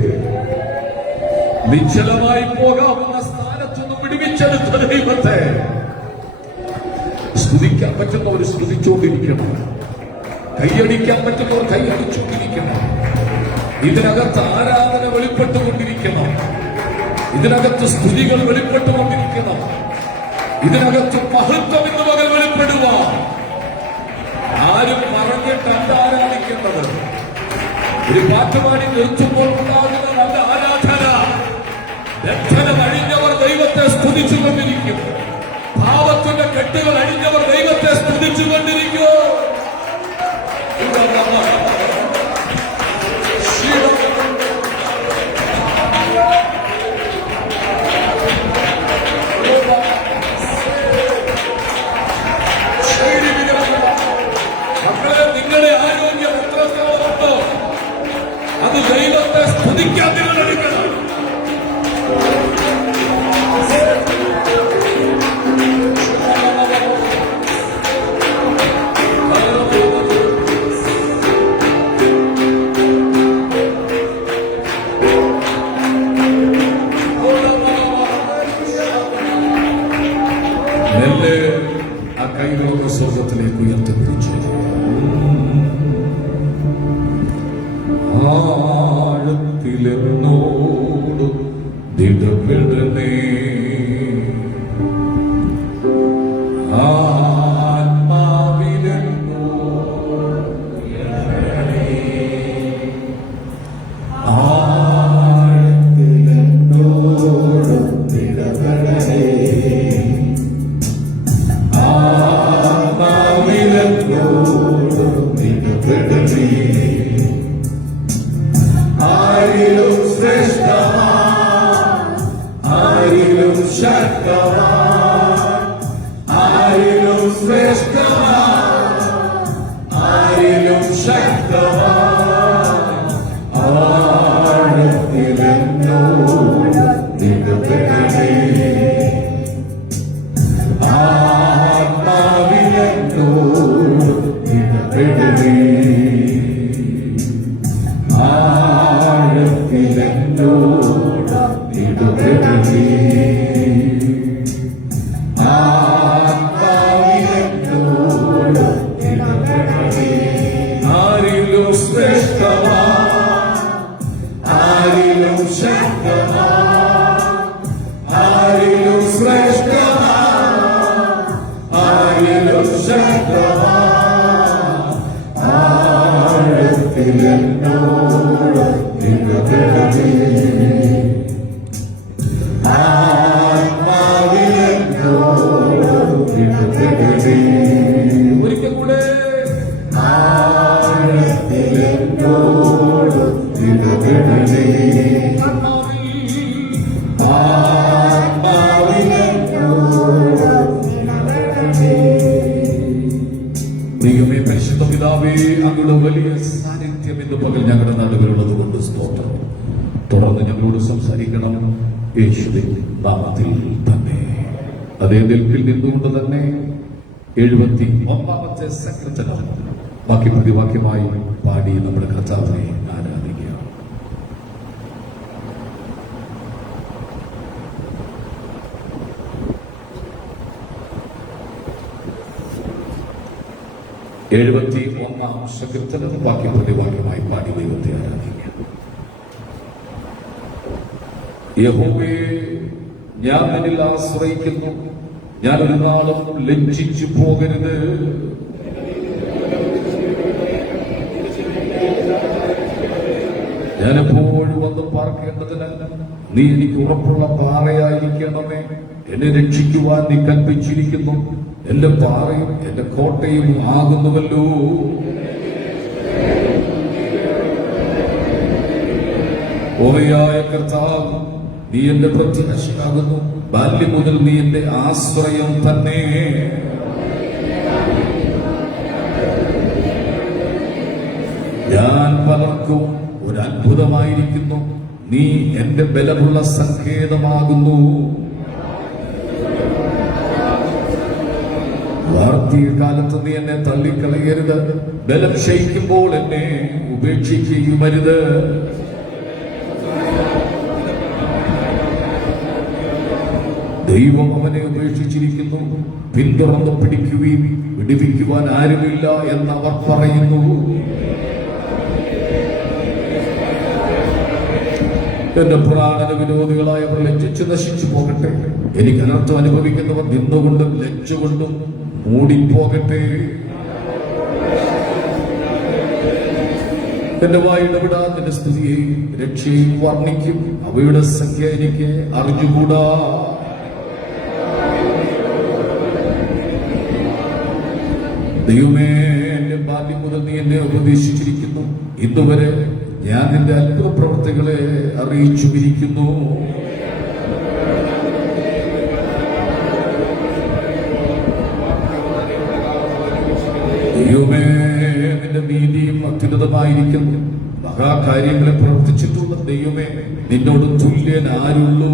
നിശ്ചലമായി പോകാവുന്ന സ്ഥാനത്തുനിന്ന് വിടുവിച്ചെടുത്ത ദൈവത്തെ സ്തുതിക്കാൻ പറ്റുന്നവർ സ്തുതിച്ചുകൊണ്ടിരിക്കണം. കൈയടിക്കാൻ പറ്റുന്നവർ കൈയടിച്ചുകൊണ്ടിരിക്കണം. ഇതിനകത്ത് ആരാധന വെളിപ്പെട്ടുകൊണ്ടിരിക്കണം. ഇതിനകത്ത് സ്തുതികൾ വെളിപ്പെട്ടുകൊണ്ടിരിക്കണം. ഇതിനകത്ത് മഹത്വം ഇന്ന് പകൽ വെളിപ്പെടുക. ആരും പറഞ്ഞിട്ടല്ല ആരാധിക്കേണ്ടത്. ഒരു പാട്ടുപാടി നിർത്തുമ്പോൾ ഉണ്ടാകുന്ന നല്ല ആരാധന. രക്ഷണം അഴിഞ്ഞവർ ദൈവത്തെ സ്തുതിച്ചുകൊണ്ടിരിക്കും. പാപത്തിന്റെ കെട്ടുകൾ അഴിഞ്ഞവർ ദൈവത്തെ സ്തുതിച്ചുകൊണ്ടിരിക്കും. മക്കളെ, നിങ്ങളുടെ ആരോഗ്യം എത്രത്തോളമുണ്ടോ അത് ദൈവത്തെ സ്തുതിക്കാൻ നിങ്ങൾ എടുക്കണം. നെല്ല് ആ കൈകളൊക്കെ സ്വർഗത്തിലേക്ക് ഉയർത്തിപ്പിടിച്ചു. ആഴത്തിലെന്നോട് ദിടപെടണേ, ആരിലും ശ്രേഷ്ഠവാൻ, ആരിലും ശക്തവാൻ, ആരിലും ശ്രേഷ്ഠവാൻ, ആരിലും ശക്തവാൻ, ആഴത്തിലെന്നോട് ദിടപെടണേ, ആത്മാവിലെന്നോട് ദിടപെടണേ, ആഴത്തിലെന്നോട് ദിടപെടണേ, ആത്മാവിലെന്നോട് ദിടപെടണേ. ആരിലും ശ്രേഷ്ഠവാൻ, ആരിലും ശക്തവാൻ, ആരിലും ശ്രേഷ്ഠവാൻ, ആരിലും ശക്തവാൻ, ആഴത്തിലെന്നോട് ദിടപെടണേ, ആത്മാവിലെന്നോട് ദിടപെടണേ. ഒരിക്കൽ കൂടെ ആഴത്തിലെന്നോട് ദിടപെടണേ, ആത്മാവിലെന്നോട് ദിടപെടണേ. ദൈവമേ, പരിശുദ്ധ പിതാവേ, അങ്ങയുടെ വലിയ സാന്നിധ്യം ഇന്ന് പകൽ ഞങ്ങളുടെ നടുവിലുള്ളത് കൊണ്ട് സ്തോത്രം. തുടർന്ന് ഞങ്ങളോട് സംസാരിക്കണം യേശുവിൻ നാമത്തിൽ തന്നെ. അതേ നിൽപ്പിൽ നിന്നുകൊണ്ട് തന്നെ 71ാമത്തെ സങ്കീർത്തനം ബാക്കി പ്രതിവാക്യമായി പാടി നമ്മുടെ കർത്താവിനെ ആരാധിക്കുക. ാം സങ്കീർത്തനം ബാക്കി പ്രതിവാക്യമായി പാടി ദൈവത്തെ ആരാധിക്കുക. യഹോവേ, ഞാൻ നിന്നിൽ ആശ്രയിക്കുന്നു, ഞാൻ ഒരു നാളും ലജ്ജിച്ചു പോകരുത്. ഞാനെപ്പോഴും വന്ന് പാർക്കേണ്ടതിന് നീ എനിക്ക് ഉറപ്പുള്ള പാറയായിരിക്കണമേ. എന്നെ രക്ഷിക്കുവാൻ നീ കൽപ്പിച്ചിരിക്കുന്നു. എന്റെ പാറയും എന്റെ കോട്ടയും ആകുന്നുവല്ലോ. ഓവയായ കർത്താവ്, നീ എന്റെ പ്രത്യാശയാകുന്നു. ബാല്യം മുതൽ നീ എന്റെ ആശ്രയം തന്നെ. ഞാൻ പലർക്കും ഒരു അത്ഭുതമായിരിക്കുന്നു. നീ എന്റെ ബലമുള്ള സങ്കേതമാകുന്നു. വാർദ്ധക്യകാലത്ത് നീ എന്നെ തള്ളിക്കളയരുത്. ബലം ക്ഷയിക്കുമ്പോൾ എന്നെ ഉപേക്ഷിക്കുകയുമരുത്. ദൈവം അവനെ ഉപേക്ഷിച്ചിരിക്കുന്നു. പിന്തുടർന്ന് പിടിക്കുകയും വിടുവിക്കുവാൻ ആരുമില്ല എന്ന് അവർ പറയുന്നു. എന്റെ പ്രാണന വിരോധികളായവർ ലജ്ജിച്ച് നശിച്ചു പോകട്ടെ. എനിക്ക് അനർത്ഥം അനുഭവിക്കുന്നവർ നിന്നുകൊണ്ടും ലജ്ജകൊണ്ടും മൂടിപ്പോകട്ടെ. എന്റെ വായിടപെടാൻ നിന്റെ സ്ഥിതിയെയും രക്ഷയും വർണ്ണിക്കും. അവയുടെ സംഖ്യ എനിക്ക് അറിഞ്ഞുകൂടാ. ദൈവമേ, എന്റെ ബാല്യം മുതൽ നീ എന്നെ ഉപദേശിച്ചിരിക്കുന്നു. ഇന്നുവരെ ഞാൻ നിന്റെ അത്ഭുത പ്രവൃത്തികളെ അറിയിച്ചുമിരിക്കുന്നു. ദൈവമേ, നിന്റെ നീതിയും അത്യുന്നതമായിരിക്കുന്നു. മഹാകാര്യങ്ങളെ പ്രവർത്തിച്ചിട്ടുള്ള ദൈവമേ, നിന്നോട് തുല്യൻ ആരുള്ളൂ?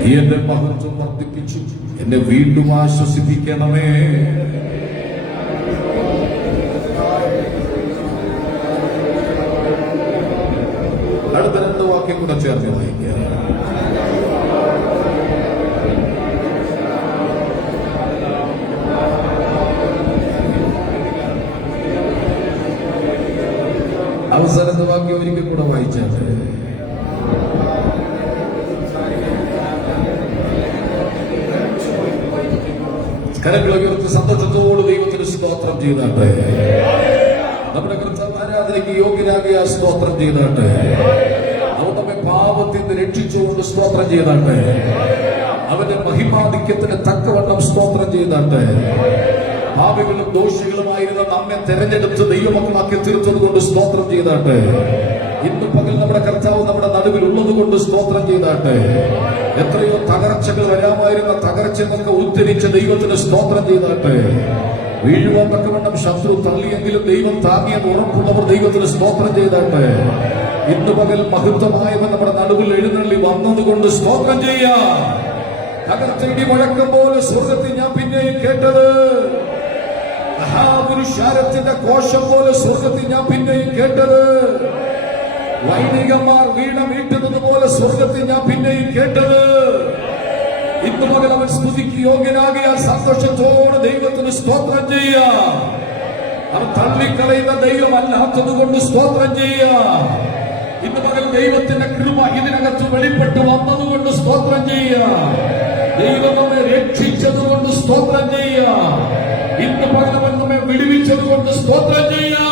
നീ എന്റെ മഹത്വം വർദ്ധിപ്പിച്ചു എന്നെ വീണ്ടും ആശ്വസിപ്പിക്കണമേ. അടുത്ത 2 വാക്യം കൂടെ ചേർന്ന് വായിക്കുക. അവസാനത്തെ വാക്യം ഒരിക്കൽ കൂടെ വായിച്ചാൽ കരങ്ങളെ ഉയർത്തി സന്തോഷത്തോട് ദൈവത്തിന് സ്തോത്രം ചെയ്താട്ടെ. നമ്മുടെ കർത്താവ് ആരാധനയ്ക്ക് യോഗ്യനാകിയ സ്തോത്രം ചെയ്താട്ടെ. അവൻ നമ്മെ പാപത്തിൽ നിന്ന് രക്ഷിച്ചുകൊണ്ട് സ്തോത്രം ചെയ്താട്ടെ. അവന്റെ മഹിമാധിക്യത്തിന് തക്കവണ്ണം സ്തോത്രം ചെയ്താട്ടെ. പാപികളും ദോഷികളുമായിരുന്ന നമ്മെ തെരഞ്ഞെടുത്ത് ദൈവമക്കളാക്കി തീർത്തത് കൊണ്ട് സ്തോത്രം ചെയ്താട്ടെ. ഇന്ന് പകൽ നമ്മുടെ കർത്താവ് നമ്മുടെ നടുവിൽ ഉള്ളത് കൊണ്ട് സ്തോത്രം ചെയ്താട്ടെ. എത്രയോ തകർച്ചകൾ വരാമായിരുന്ന തകർച്ചകളൊക്കെ ഉദ്ധരിച്ച ദൈവത്തിന് സ്തോത്രം ചെയ്താട്ടെ. വീഴുവാൻ തക്കവണ്ണം ശത്രു തള്ളിയെങ്കിലും ദൈവം താങ്ങിയെന്ന് ഉറപ്പുള്ളവർ ദൈവത്തിന് സ്തോത്രം ചെയ്താട്ടെ. ഇന്ന് പകൽ മഹത്വമായവൻ നമ്മുടെ നടുവിൽ എഴുന്നള്ളി വന്നതുകൊണ്ട് സ്തോത്രം ചെയ്യാം. തകർച്ചയിടി മുഴക്കം പോലെ സ്വർഗത്തിൽ ഞാൻ പിന്നെയും കേട്ടത്, മഹാപുരുഷാരത്തിന്റെ കോശം പോലെ സ്വർഗത്തിൽ ഞാൻ പിന്നെയും കേട്ടത്, വൈദികന്മാർ വീണ വീട്ടുന്നത് പോലെ സ്വർഗത്തിൽ ഞാൻ പിന്നെയും കേട്ടത്. ഇന്ന് മകൻ അവൻ സ്തുതിക്ക് യോഗ്യനാകിയാൽ സന്തോഷത്തോടെ ദൈവത്തിന് സ്തോത്രം ചെയ്യാം. അവൻ തള്ളിക്കളയുന്ന ദൈവമല്ലാത്തത് കൊണ്ട് സ്തോത്രം ചെയ്യാം. ഇന്ന് മകൻ ദൈവത്തിന്റെ കൃപ ഇതിനകത്ത് വെളിപ്പെട്ട് വന്നതുകൊണ്ട് സ്തോത്രം ചെയ്യാം. ദൈവം നമ്മെ രക്ഷിച്ചത് കൊണ്ട് സ്തോത്രം ചെയ്യാം. ഇന്ന് പകൽ അവൻ നമ്മെ വിടുവിച്ചത് കൊണ്ട് സ്തോത്രം ചെയ്യാം.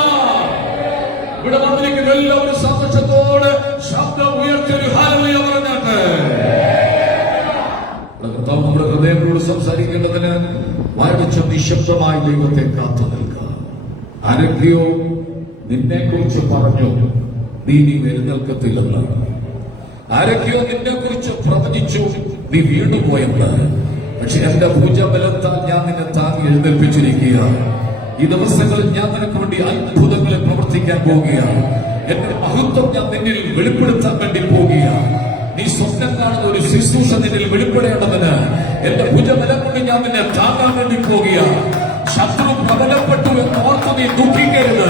ഇവിടെ വന്നിരിക്കുന്ന എല്ലാവരും സന്തോഷത്തോടെ ശബ്ദം ഉയർത്തിയൊരു ഹല്ലേലൂയ പറഞ്ഞാട്ടെ. നമ്മുടെ ഹൃദയങ്ങളോട് സംസാരിക്കേണ്ടതിന് വായിച്ച നിശബ്ദമായി ദൈവത്തെ കാത്തു നിൽക്കുക. ആരൊക്കെയോ നിന്നെ കുറിച്ച് പറഞ്ഞു നീ എഴുന്നേൽക്കത്തില്ലെന്ന്. ആരൊക്കെയോ നിന്നെ കുറിച്ച് പ്രവചിച്ചു നീ വീണുപോയെന്ന്. പക്ഷെ എന്റെ ഭുജബലത്താൽ ഞാൻ നിന്നെ താങ്ങി എഴുന്നേൽപ്പിച്ചിരിക്കുക. ഈ ദിവസങ്ങളിൽ ഞാൻ നിനക്ക് വേണ്ടി അത്ഭുതങ്ങളെ പ്രവർത്തിക്കാൻ പോവുകയാണ്. എന്റെ മഹത്വം ഞാൻ നിന്നിൽ വെളിപ്പെടുത്താൻ വേണ്ടി പോവുകയാണ്. നീ സ്വപ്നം കാണുന്ന ഒരു ശുശ്രൂഷ നിന്നിൽ വെളിപ്പെടേണ്ടതിന് എന്റെ ഭുജബലം കൊണ്ട് ഞാൻ നിന്നെ താങ്ങാൻ വേണ്ടി പോവുകയാണ്. ശത്രു പ്രബലപ്പെട്ടു എന്ന് ഓർത്ത് നീ ദുഃഖിക്കരുത്.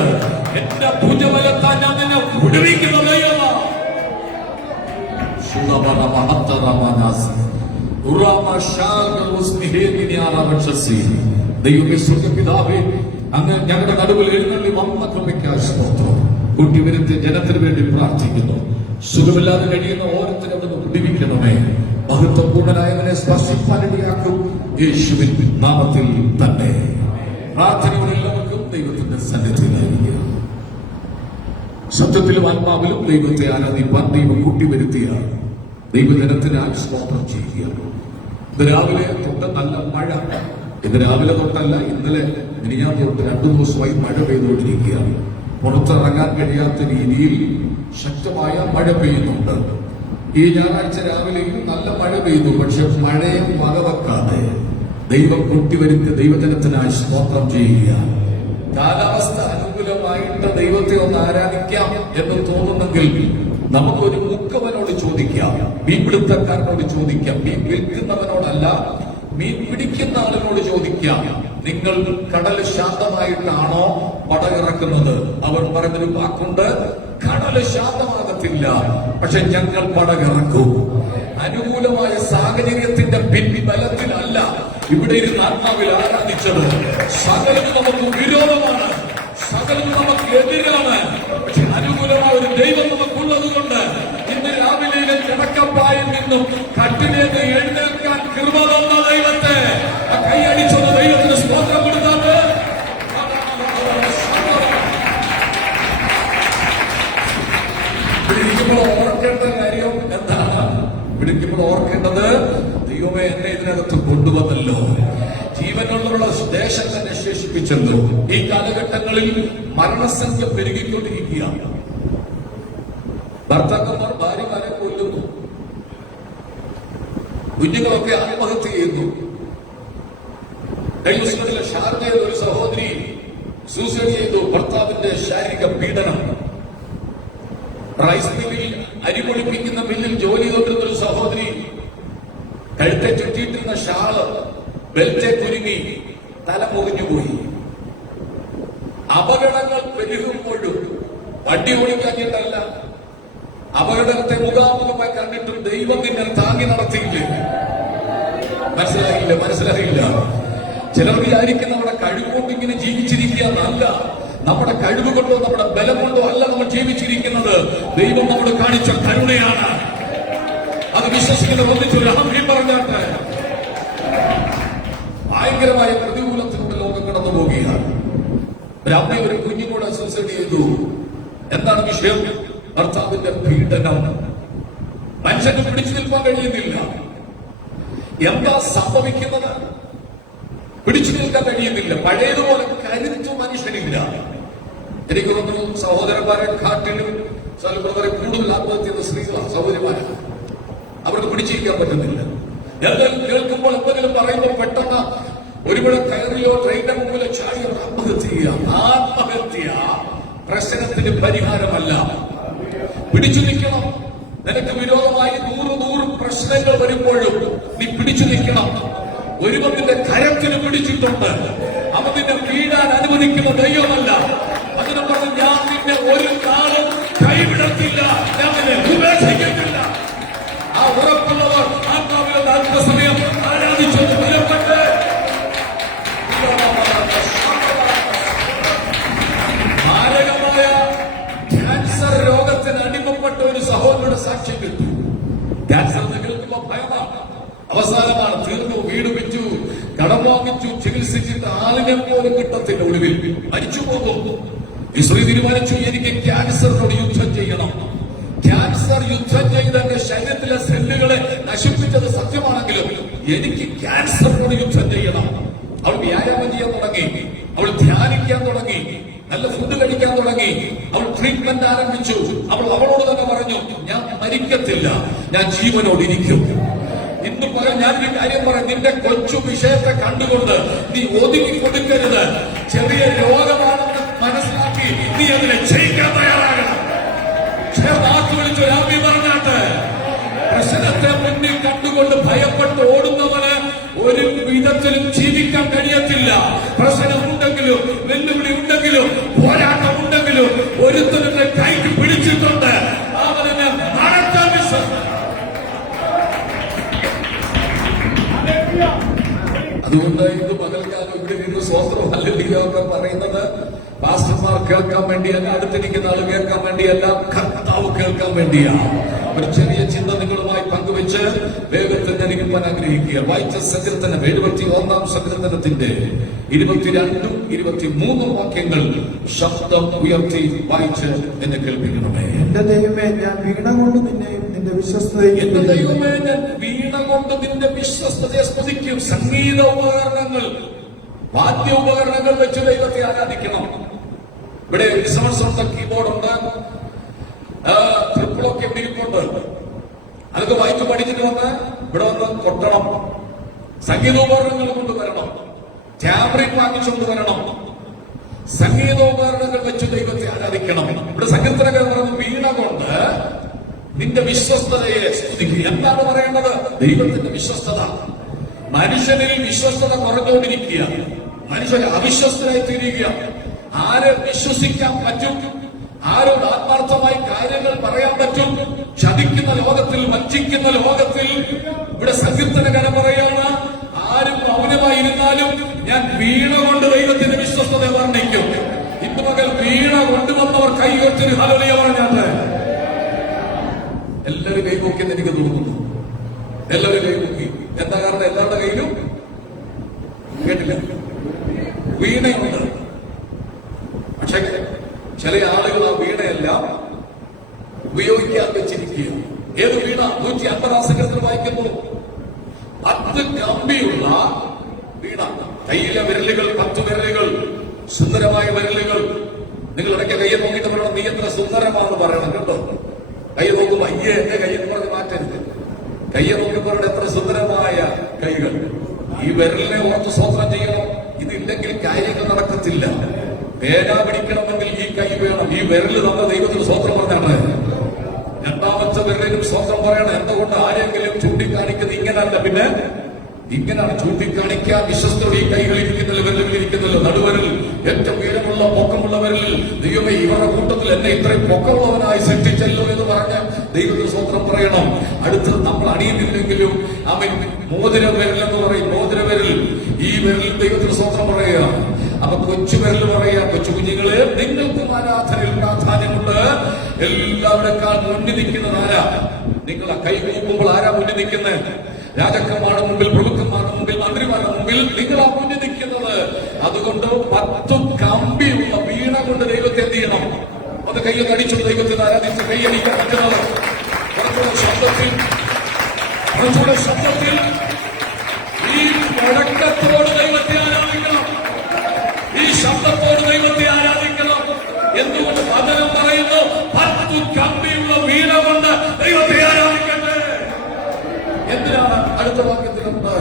എന്റെ ഭുജബലത്താൽ ഞാൻ നിന്നെ വിടുവിക്കുന്ന ദൈവമാണ്. ദൈവമേ, സ്വർഗ്ഗപിതാവേ, അങ്ങ് ഞങ്ങളുടെ നടുവിൽ എഴുന്നള്ളി വന്ന കൃപയ്ക്കായി സ്തോത്രം. കൂട്ടിവരുത്തിയ ജനത്തിന് വേണ്ടി പ്രാർത്ഥിക്കുന്നു. സുഖമില്ലാതെ കഴിയുന്ന ഓരോരുത്തരും അവിടുന്ന് വിടുവിക്കണമേ. മഹത്വപൂർണനായവനെ സ്പർശിപ്പാനിടയാക്കും യേശുവിൻ നാമത്തിൽ തന്നെ. പ്രാർത്ഥനയോടെ എല്ലാവർക്കും ദൈവത്തിന്റെ സന്നിധിയിലായിരിക്കുക. സത്യത്തിലും ആത്മാവിലും ദൈവത്തെ ആരാധിപ്പാൻ ദൈവം കൂട്ടിവരുത്തിയ ദൈവജനത്തിനായി സ്തോത്രം ചെയ്യുക. ഇത് രാവിലെ തൊട്ട് നല്ല മഴ. ഇത് രാവിലെ തൊട്ടല്ല, ഇന്നലെ മിനിഞ്ഞാന്ന് തൊട്ട് 2 ദിവസമായി മഴ പെയ്തുകൊണ്ടിരിക്കുകയാണ്. പുറത്തിറങ്ങാൻ കഴിയാത്ത രീതിയിൽ ശക്തമായ മഴ പെയ്യുന്നുണ്ട്. ഈ ഞായറാഴ്ച രാവിലെയും നല്ല മഴ പെയ്തു. പക്ഷെ മഴയെ വകവെക്കാതെ ദൈവം കൂട്ടിവരുത്തി ദൈവജനത്തിനായി സ്തോത്രം ചെയ്യുക. കാലാവസ്ഥ അനുകൂലമായിട്ട് ദൈവത്തെ ഒന്ന് ആരാധിക്കാം എന്ന് തോന്നുന്നെങ്കിൽ നമുക്കൊരു മുക്കവനോട് ചോദിക്കാം, മീൻപിടുത്തക്കാരനോട് ചോദിക്കാം, മീൻ വിൽക്കുന്നവനോടല്ല, മീൻ പിടിക്കുന്ന ആളിനോട് ചോദിക്കാം, നിങ്ങൾ കടൽ ശാന്തമായിട്ടാണോ പടകിറക്കുന്നത്? അവർ പറഞ്ഞൊരു വാക്കുണ്ട്, കടല് ശാന്തമാകത്തില്ല, പക്ഷെ ഞങ്ങൾ പടകിറക്കും. അനുകൂലമായ സാഹചര്യത്തിന്റെ പിൻബലത്തിലല്ല ഇവിടെ ഇരുന്ന് ആത്മാവിൽ ആരാധിച്ചത്. സകലതും നമുക്ക് വിരോധമാണ്, സകലതും നമുക്ക് എതിരാണ്. പക്ഷെ അനുകൂലമായ ഒരു ദൈവം നമുക്കുള്ളത് കൊണ്ട് ഇന്ന് രാവിലെ കിടക്കപ്പായിൽ നിന്നും കട്ടിലേക്ക് എഴുന്നേൽക്കാൻ കൃപ തന്ന ദൈവത്തെ കൈയടിച്ചത് ദൈവത്തിന് സ്തോത്രം കൊടുത്താല് വിളിക്കുമ്പോൾ ഓർക്കേണ്ട കാര്യം എന്താണ്? വിളിക്കുമ്പോൾ ഓർക്കേണ്ടത്, ദൈവമേ എന്നെ ഇതിനകത്ത് കൊണ്ടുവന്നല്ലോ, ജീവനുള്ളവരുടെ ദേശം തന്നെ ശേഷിപ്പിച്ചല്ലോ. ഈ കാലഘട്ടങ്ങളിൽ മരണസംഖ്യ പെരുകിക്കൊണ്ടിരിക്കുകയാണ്. ഭർത്താക്കന്മാർ ഭാര്യമാരെ കൊല്ലുന്നു, കുഞ്ഞുങ്ങളൊക്കെ ആത്മഹത്യ ചെയ്യുന്നു. കഴിഞ്ഞ ഷാർജയിൽ ഒരു സഹോദരി സൂസൈഡ് ചെയ്തു, ഭർത്താവിന്റെ ശാരീരിക പീഡനം. റൈസ് മില്ലിൽ അരിപൊളിപ്പിക്കുന്ന മില്ലിൽ ജോലി ചെയ്തിരുന്ന ഒരു സഹോദരി കഴുത്തെ ചുറ്റിയിട്ടിരുന്ന ഷാള് ബെൽറ്റെ കുരുങ്ങി തല മുറിഞ്ഞുപോയി. അപകടങ്ങൾ പെരുകുമ്പോഴും വണ്ടി ഓടിക്കാഞ്ഞിട്ടല്ല, അപകടത്തെ മുഖാമുഖമായി കണ്ടിട്ടും ദൈവം നിന്നെ താങ്ങി നടത്തിയില്ലേ? മനസ്സിലായില്ല. ചിലർ വിചാരിക്കുന്ന നമ്മുടെ കഴിവുകൊണ്ട് ഇങ്ങനെ ജീവിച്ചിരിക്കുക എന്നല്ല. നമ്മുടെ കഴിവ് കൊണ്ടോ നമ്മുടെ ബലം കൊണ്ടോ അല്ല നമ്മൾ ജീവിച്ചിരിക്കുന്നത്. ദൈവം നമ്മൾ കാണിച്ച കരുണയാണ്. അത് വിശ്വസിക്കുന്ന ഒന്നിച്ചൊരു അഹംഭീം പറഞ്ഞാട്ട്. ഭയങ്കരമായ പ്രതികൂലത്തിലൂടെ ലോകം കടന്നു പോവുകയാണ്. ഒരു അമ്മ ഒരു കുഞ്ഞുകൂടെ സൂസൈഡ് ചെയ്തു. എന്താണ് വിഷയം? ഭർത്താവിന്റെ പീഡനം. മനുഷ്യന് പിടിച്ചു നിൽക്കാൻ കഴിയുന്നില്ല. എന്താ സംഭവിക്കുന്നത്? പിടിച്ചു നിൽക്കാൻ കഴിയുന്നില്ല. പഴയതുപോലെ കരുത്തു മനുഷ്യനില്ല. എനിക്ക് തോന്നുന്നു സഹോദരന്മാരെ കാട്ടിലും സഹോദരന്മാരെ കൂടുതൽ ആത്മഹത്യ ചെയ്യുന്ന സ്ത്രീകളാണ്, സഹോദരിമാരാണ്. അവർക്ക് പിടിച്ചിരിക്കാൻ പറ്റുന്നില്ല. എന്തെങ്കിലും കേൾക്കുമ്പോൾ എന്തെങ്കിലും പറയുമ്പോൾ പെട്ടെന്ന് ഒരുപാട് കയറിയോ ട്രെയിനിന്റെ മുമ്പിലോ ചാടിയോ ആത്മഹത്യ ചെയ്യുക. ആത്മഹത്യ പ്രശ്നത്തിന് പരിഹാരമല്ല. പിടിച്ചു നിൽക്കണം. നിനക്ക് വിരോധമായി 100 പ്രശ്നങ്ങൾ വരുമ്പോഴും നീ പിടിച്ചു നിൽക്കണം. ഒരുവൻ നിന്റെ കരത്തിന് പിടിച്ചിട്ടുണ്ട്. അവൻ നിന്നെ വീഴാൻ അനുവദിക്കുന്ന ദൈവമല്ല. അതിനെ പറഞ്ഞ് ഞാൻ നിന്നെ ഒരു കാലം കൈവിടത്തില്ല, ഞാൻ നിന്നെ ഉപേക്ഷിക്കത്തില്ല. ആ ഉറപ്പുള്ളവർ ആത്മാവിൽ അല്പസമയം ആരാധിച്ചത് ബലപ്പെട്ട് മാരകമായ ക്യാൻസർ രോഗത്തിന് അടിമപ്പെട്ട ഒരു സഹോദരിയുടെ സാക്ഷ്യം കിട്ടും. ക്യാൻസർ കേൾക്കുമ്പോൾ ഭയമാണ്. അവസാനമാണ്, തീർന്നു, വീട് വിറ്റു, കടം വാങ്ങിച്ചു, ചികിത്സിച്ചിട്ട് ആളിനെ പോലും കിട്ടത്തില്ല, ഒടുവിൽ മരിച്ചു പോകും. ഈ സ്ത്രീ തീരുമാനിച്ചു, എനിക്ക് ക്യാൻസറിനോട് യുദ്ധം ചെയ്യണം. ക്യാൻസർ യുദ്ധം ചെയ്ത് എന്റെ ശരീരത്തിലെ സെല്ലുകളെ നശിപ്പിച്ചത് സത്യമാണെങ്കിലും എനിക്ക് ക്യാൻസറിനോട് യുദ്ധം ചെയ്യണം. അവൾ വ്യായാമം ചെയ്യാൻ തുടങ്ങി, അവൾ ധ്യാനിക്കാൻ തുടങ്ങി, നല്ല ഫുഡ് കഴിക്കാൻ തുടങ്ങി, അവൾ ട്രീറ്റ്മെന്റ് ആരംഭിച്ചു. അവളോട് തന്നെ പറഞ്ഞു, ഞാൻ മരിക്കത്തില്ല, ഞാൻ ജീവനോടിരിക്കും. ഇന്ന് പറയാൻ ഞാനൊരു കാര്യം പറയാം. നിന്റെ കൊച്ചു വിഷയത്തെ കണ്ടുകൊണ്ട് നീ ഒതുങ്ങി കൊടുക്കരുത്. ചെറിയ രോഗമാണെന്ന് മനസ്സിലാക്കി നീ അതിനെ ജയിക്കാൻ തയ്യാറാകണം. ചേർന്നാക്ക് വിളിച്ചൊരാമി പറഞ്ഞാട്ട്, പ്രശ്നത്തെ മുന്നിൽ കണ്ടുകൊണ്ട് ഭയപ്പെട്ട് ഓടുന്നവന് ഒരു വിധത്തിലും ജീവിക്കാൻ കഴിയത്തില്ല. പ്രശ്നമുണ്ടെങ്കിലും വെല്ലുവിളി ഉണ്ടെങ്കിലും പോരാട്ടം ഉണ്ടെങ്കിലും ഒരുത്തരുടെ കൈക്ക് പിടിച്ചിട്ടുണ്ട്. അവനെ നടത്താൻ വിശ്വസിക്കും. അതുകൊണ്ട് ഇത് പകൽക്കാലം ഇവിടെ നിന്ന് സ്വന്തം ഹല്ലേലൂയ പറയുന്നത് പാസ്റ്റർമാർ കേൾക്കാൻ വേണ്ടിയല്ല, അടുത്തിരിക്കുന്ന ആൾ കേൾക്കാൻ വേണ്ടിയല്ല, കർത്താവ് കേൾക്കാൻ വേണ്ടിയാണ്. ഒരു ചെറിയ ചിന്ത നിങ്ങളുമായി പങ്കുവെച്ച് വേഗത്തിൽ ഞാൻ ഇരിക്കാൻ ആഗ്രഹിക്കുക. വായിച്ച സങ്കീർത്തനം 71 സങ്കീർത്തനത്തിന്റെ 22 23 വാക്യങ്ങൾ ശബ്ദം ഉയർത്തി വായിച്ച് എന്നെ കേൾപ്പിക്കണമേ. എന്റെ ദൈവമേ, ഞാൻ വീണ കൊണ്ട് നിന്നെയും നിന്റെ വിശ്വസ്തതയും എന്റെ ദൈവമേ, ഞാൻ വീണ കൊണ്ട് നിന്റെ വിശ്വസ്തതയെ സ്തുതിക്കും. സംഗീത ഉപകരണങ്ങൾ, വാദ്യ ഉപകരണങ്ങൾ വെച്ച് ദൈവത്തെ ആരാധിക്കണം. ഇവിടെ ഇൻസ്ട്രുമെന്റ്സ് കീബോർഡുണ്ട്, ട്രിപ്പിളൊക്കെ ഇരിപ്പുണ്ട്. അതൊക്കെ വായിച്ചു പഠിച്ചിട്ട് വന്ന് ഇവിടെ വന്ന് കൊട്ടണം. സംഗീതോപകരണങ്ങൾ കൊണ്ടുവരണം, ടാബ്രിക് വാങ്ങിച്ചുകൊണ്ട് വരണം. സംഗീതോപകരണങ്ങൾ വെച്ച് ദൈവത്തെ ആരാധിക്കണം. ഇവിടെ സങ്കീർത്തനങ്ങൾ പറഞ്ഞു, വീണ കൊണ്ട് നിന്റെ വിശ്വസ്തതയെ സ്തുതിക്കുക. എന്താണ് പറയേണ്ടത്? ദൈവത്തിന്റെ വിശ്വസ്തത. മനുഷ്യനിൽ വിശ്വസ്തത കുറഞ്ഞുകൊണ്ടിരിക്കുക. മനുഷ്യൻ അവിശ്വസ്തരായി തീരുക. ആരെ വിശ്വസിക്കാൻ പറ്റും? ആരോട് ആത്മാർത്ഥമായി കാര്യങ്ങൾ പറയാൻ പറ്റും? ചതിക്കുന്ന ലോകത്തിൽ, വഞ്ചിക്കുന്ന ലോകത്തിൽ ഇവിടെ സങ്കീർത്തനകര പറയാണ്, ആരും അവനെ പ്രാണനുമായിരുന്നാലും ഞാൻ വീണ കൊണ്ട് ദൈവത്തിന്റെ വിശ്വസ്തത വർണ്ണിക്കും. ഇന്ന് മകൾ വീണ കൊണ്ടുവന്നവർ കൈകൊച്ചൊരു ഹല്ലേലൂയ പറഞ്ഞാട്ടെ. എല്ലാവരും കൈകൊക്കെന്ന് എനിക്ക് തോന്നുന്നു. എല്ലാവരും കൈകൊക്കി. എന്താ കാരണം? എല്ലാവരുടെ കയ്യിലും കേട്ടില്ല, വീണയുണ്ട്. പക്ഷെ ചില ആളുകൾ ആ വീണയെല്ലാം ഉപയോഗിക്കാൻ വെച്ചിരിക്കുക. ഏത് വീണ? 150 സംഘത്തിൽ വായിക്കുന്നു. 10 കമ്പിയുള്ള വീണ. കയ്യിലെ വിരലുകൾ 10 വിരലുകൾ, സുന്ദരമായ വിരലുകൾ. നിങ്ങൾ ഇടയ്ക്ക് കയ്യെ നോക്കിയിട്ട് പറയണം, നീ എത്ര സുന്ദരമാണെന്ന് പറയണം കേട്ടോ. കൈ നോക്കുമ്പോ അയ്യേ എന്റെ കയ്യെന്ന് പറഞ്ഞ് മാറ്റരുത്. കയ്യെ നോക്കുമ്പോൾ എത്ര സുന്ദരമായ കൈകൾ. ഈ വിരലിനെ ഓർത്ത് സ്വന്തം ചെയ്യണം. ഇതില്ലെങ്കിൽ കാര്യങ്ങൾ നടക്കത്തില്ല. പേന പിടിക്കണമെങ്കിൽ ഈ കൈ വേണം. ഈ വിരല് തന്ന ദൈവത്തിന് സ്വന്തം പറഞ്ഞാണ്. രണ്ടാമത്തെ വിരലിനും സ്വന്തം പറയണം. എന്തുകൊണ്ട്? ആരെങ്കിലും ചൂണ്ടിക്കാണിക്കുന്നത് ഇങ്ങനല്ല, പിന്നെ ഇങ്ങനെയാണ് ചൂണ്ടിക്കാണിക്കാൻ. വിശ്വസ്തോടെ ഈ കൈകളിരിക്കുന്നല്ലോ, വിരലുകളിരിക്കുന്നല്ലോ. നടുവരൽ ഏറ്റവും ഉയരമുള്ള പൊക്കമുള്ള വിരലിൽ ദൈവമേ ഇവരുടെ കൂട്ടത്തിൽ എന്നെ ഇത്രയും പൊക്കമുള്ളവനായി സൃഷ്ടിച്ചല്ലോ എന്ന് പറഞ്ഞ് ദൈവത്തിന് സ്വന്തം പറയണം. അടുത്ത് നമ്മൾ അണിയുന്നില്ലെങ്കിലും അവൻ മോതിര വിരൽ എന്ന് പറയും. മോതിര വിരൽ, ഈ വിരലിൽ ദൈവത്തിന് സ്വന്തം പറയുക. അപ്പൊ കൊച്ചു വിരൽ പറയാ, കൊച്ചു കുഞ്ഞുങ്ങളെ നിങ്ങൾക്കും ആരാധനയിൽ പ്രാധാന്യമുണ്ട്. എല്ലാവരെക്കാൾ മുന്നിൽ നിൽക്കുന്നത് ആരാ? നിങ്ങൾ ആ കൈ കൂപ്പുമ്പോൾ ആരാ മുന്നിൽ നിൽക്കുന്നത്? രാജാക്കന്മാരുടെ മുമ്പിൽ, പ്രഭുക്കന്മാരുടെ മുമ്പിൽ, മന്ത്രിമാരുടെ മുമ്പിൽ നിങ്ങളാ മുന്നിൽ നിൽക്കുന്നത്. അതുകൊണ്ട് 10 കമ്പിയുള്ള വീണ കൊണ്ട് ദൈവത്തെ എന്ത് ചെയ്യണം? അത് കൈയൊക്കെ അടിച്ചുകൊണ്ട് ദൈവത്തിന് ആരാധിച്ച് കൈയടിക്കാൻ പറ്റുന്നത്. കുറച്ചുകൂടെ ശബ്ദത്തിൽ ഈ മുഴക്കത്തോട് ദൈവത്തെ ആരാധിക്കണം. ഈ ശബ്ദത്തോട് ദൈവത്തെ ആരാധിക്കണം. എന്തുകൊണ്ട് വചനം പറയുന്നു 10 കമ്പിയുള്ള വീണ കൊണ്ട് ദൈവത്തെ ആരാധിക്കട്ടെ. എന്തിനാണ്? അടുത്ത വാക്യത്തിലുണ്ട്.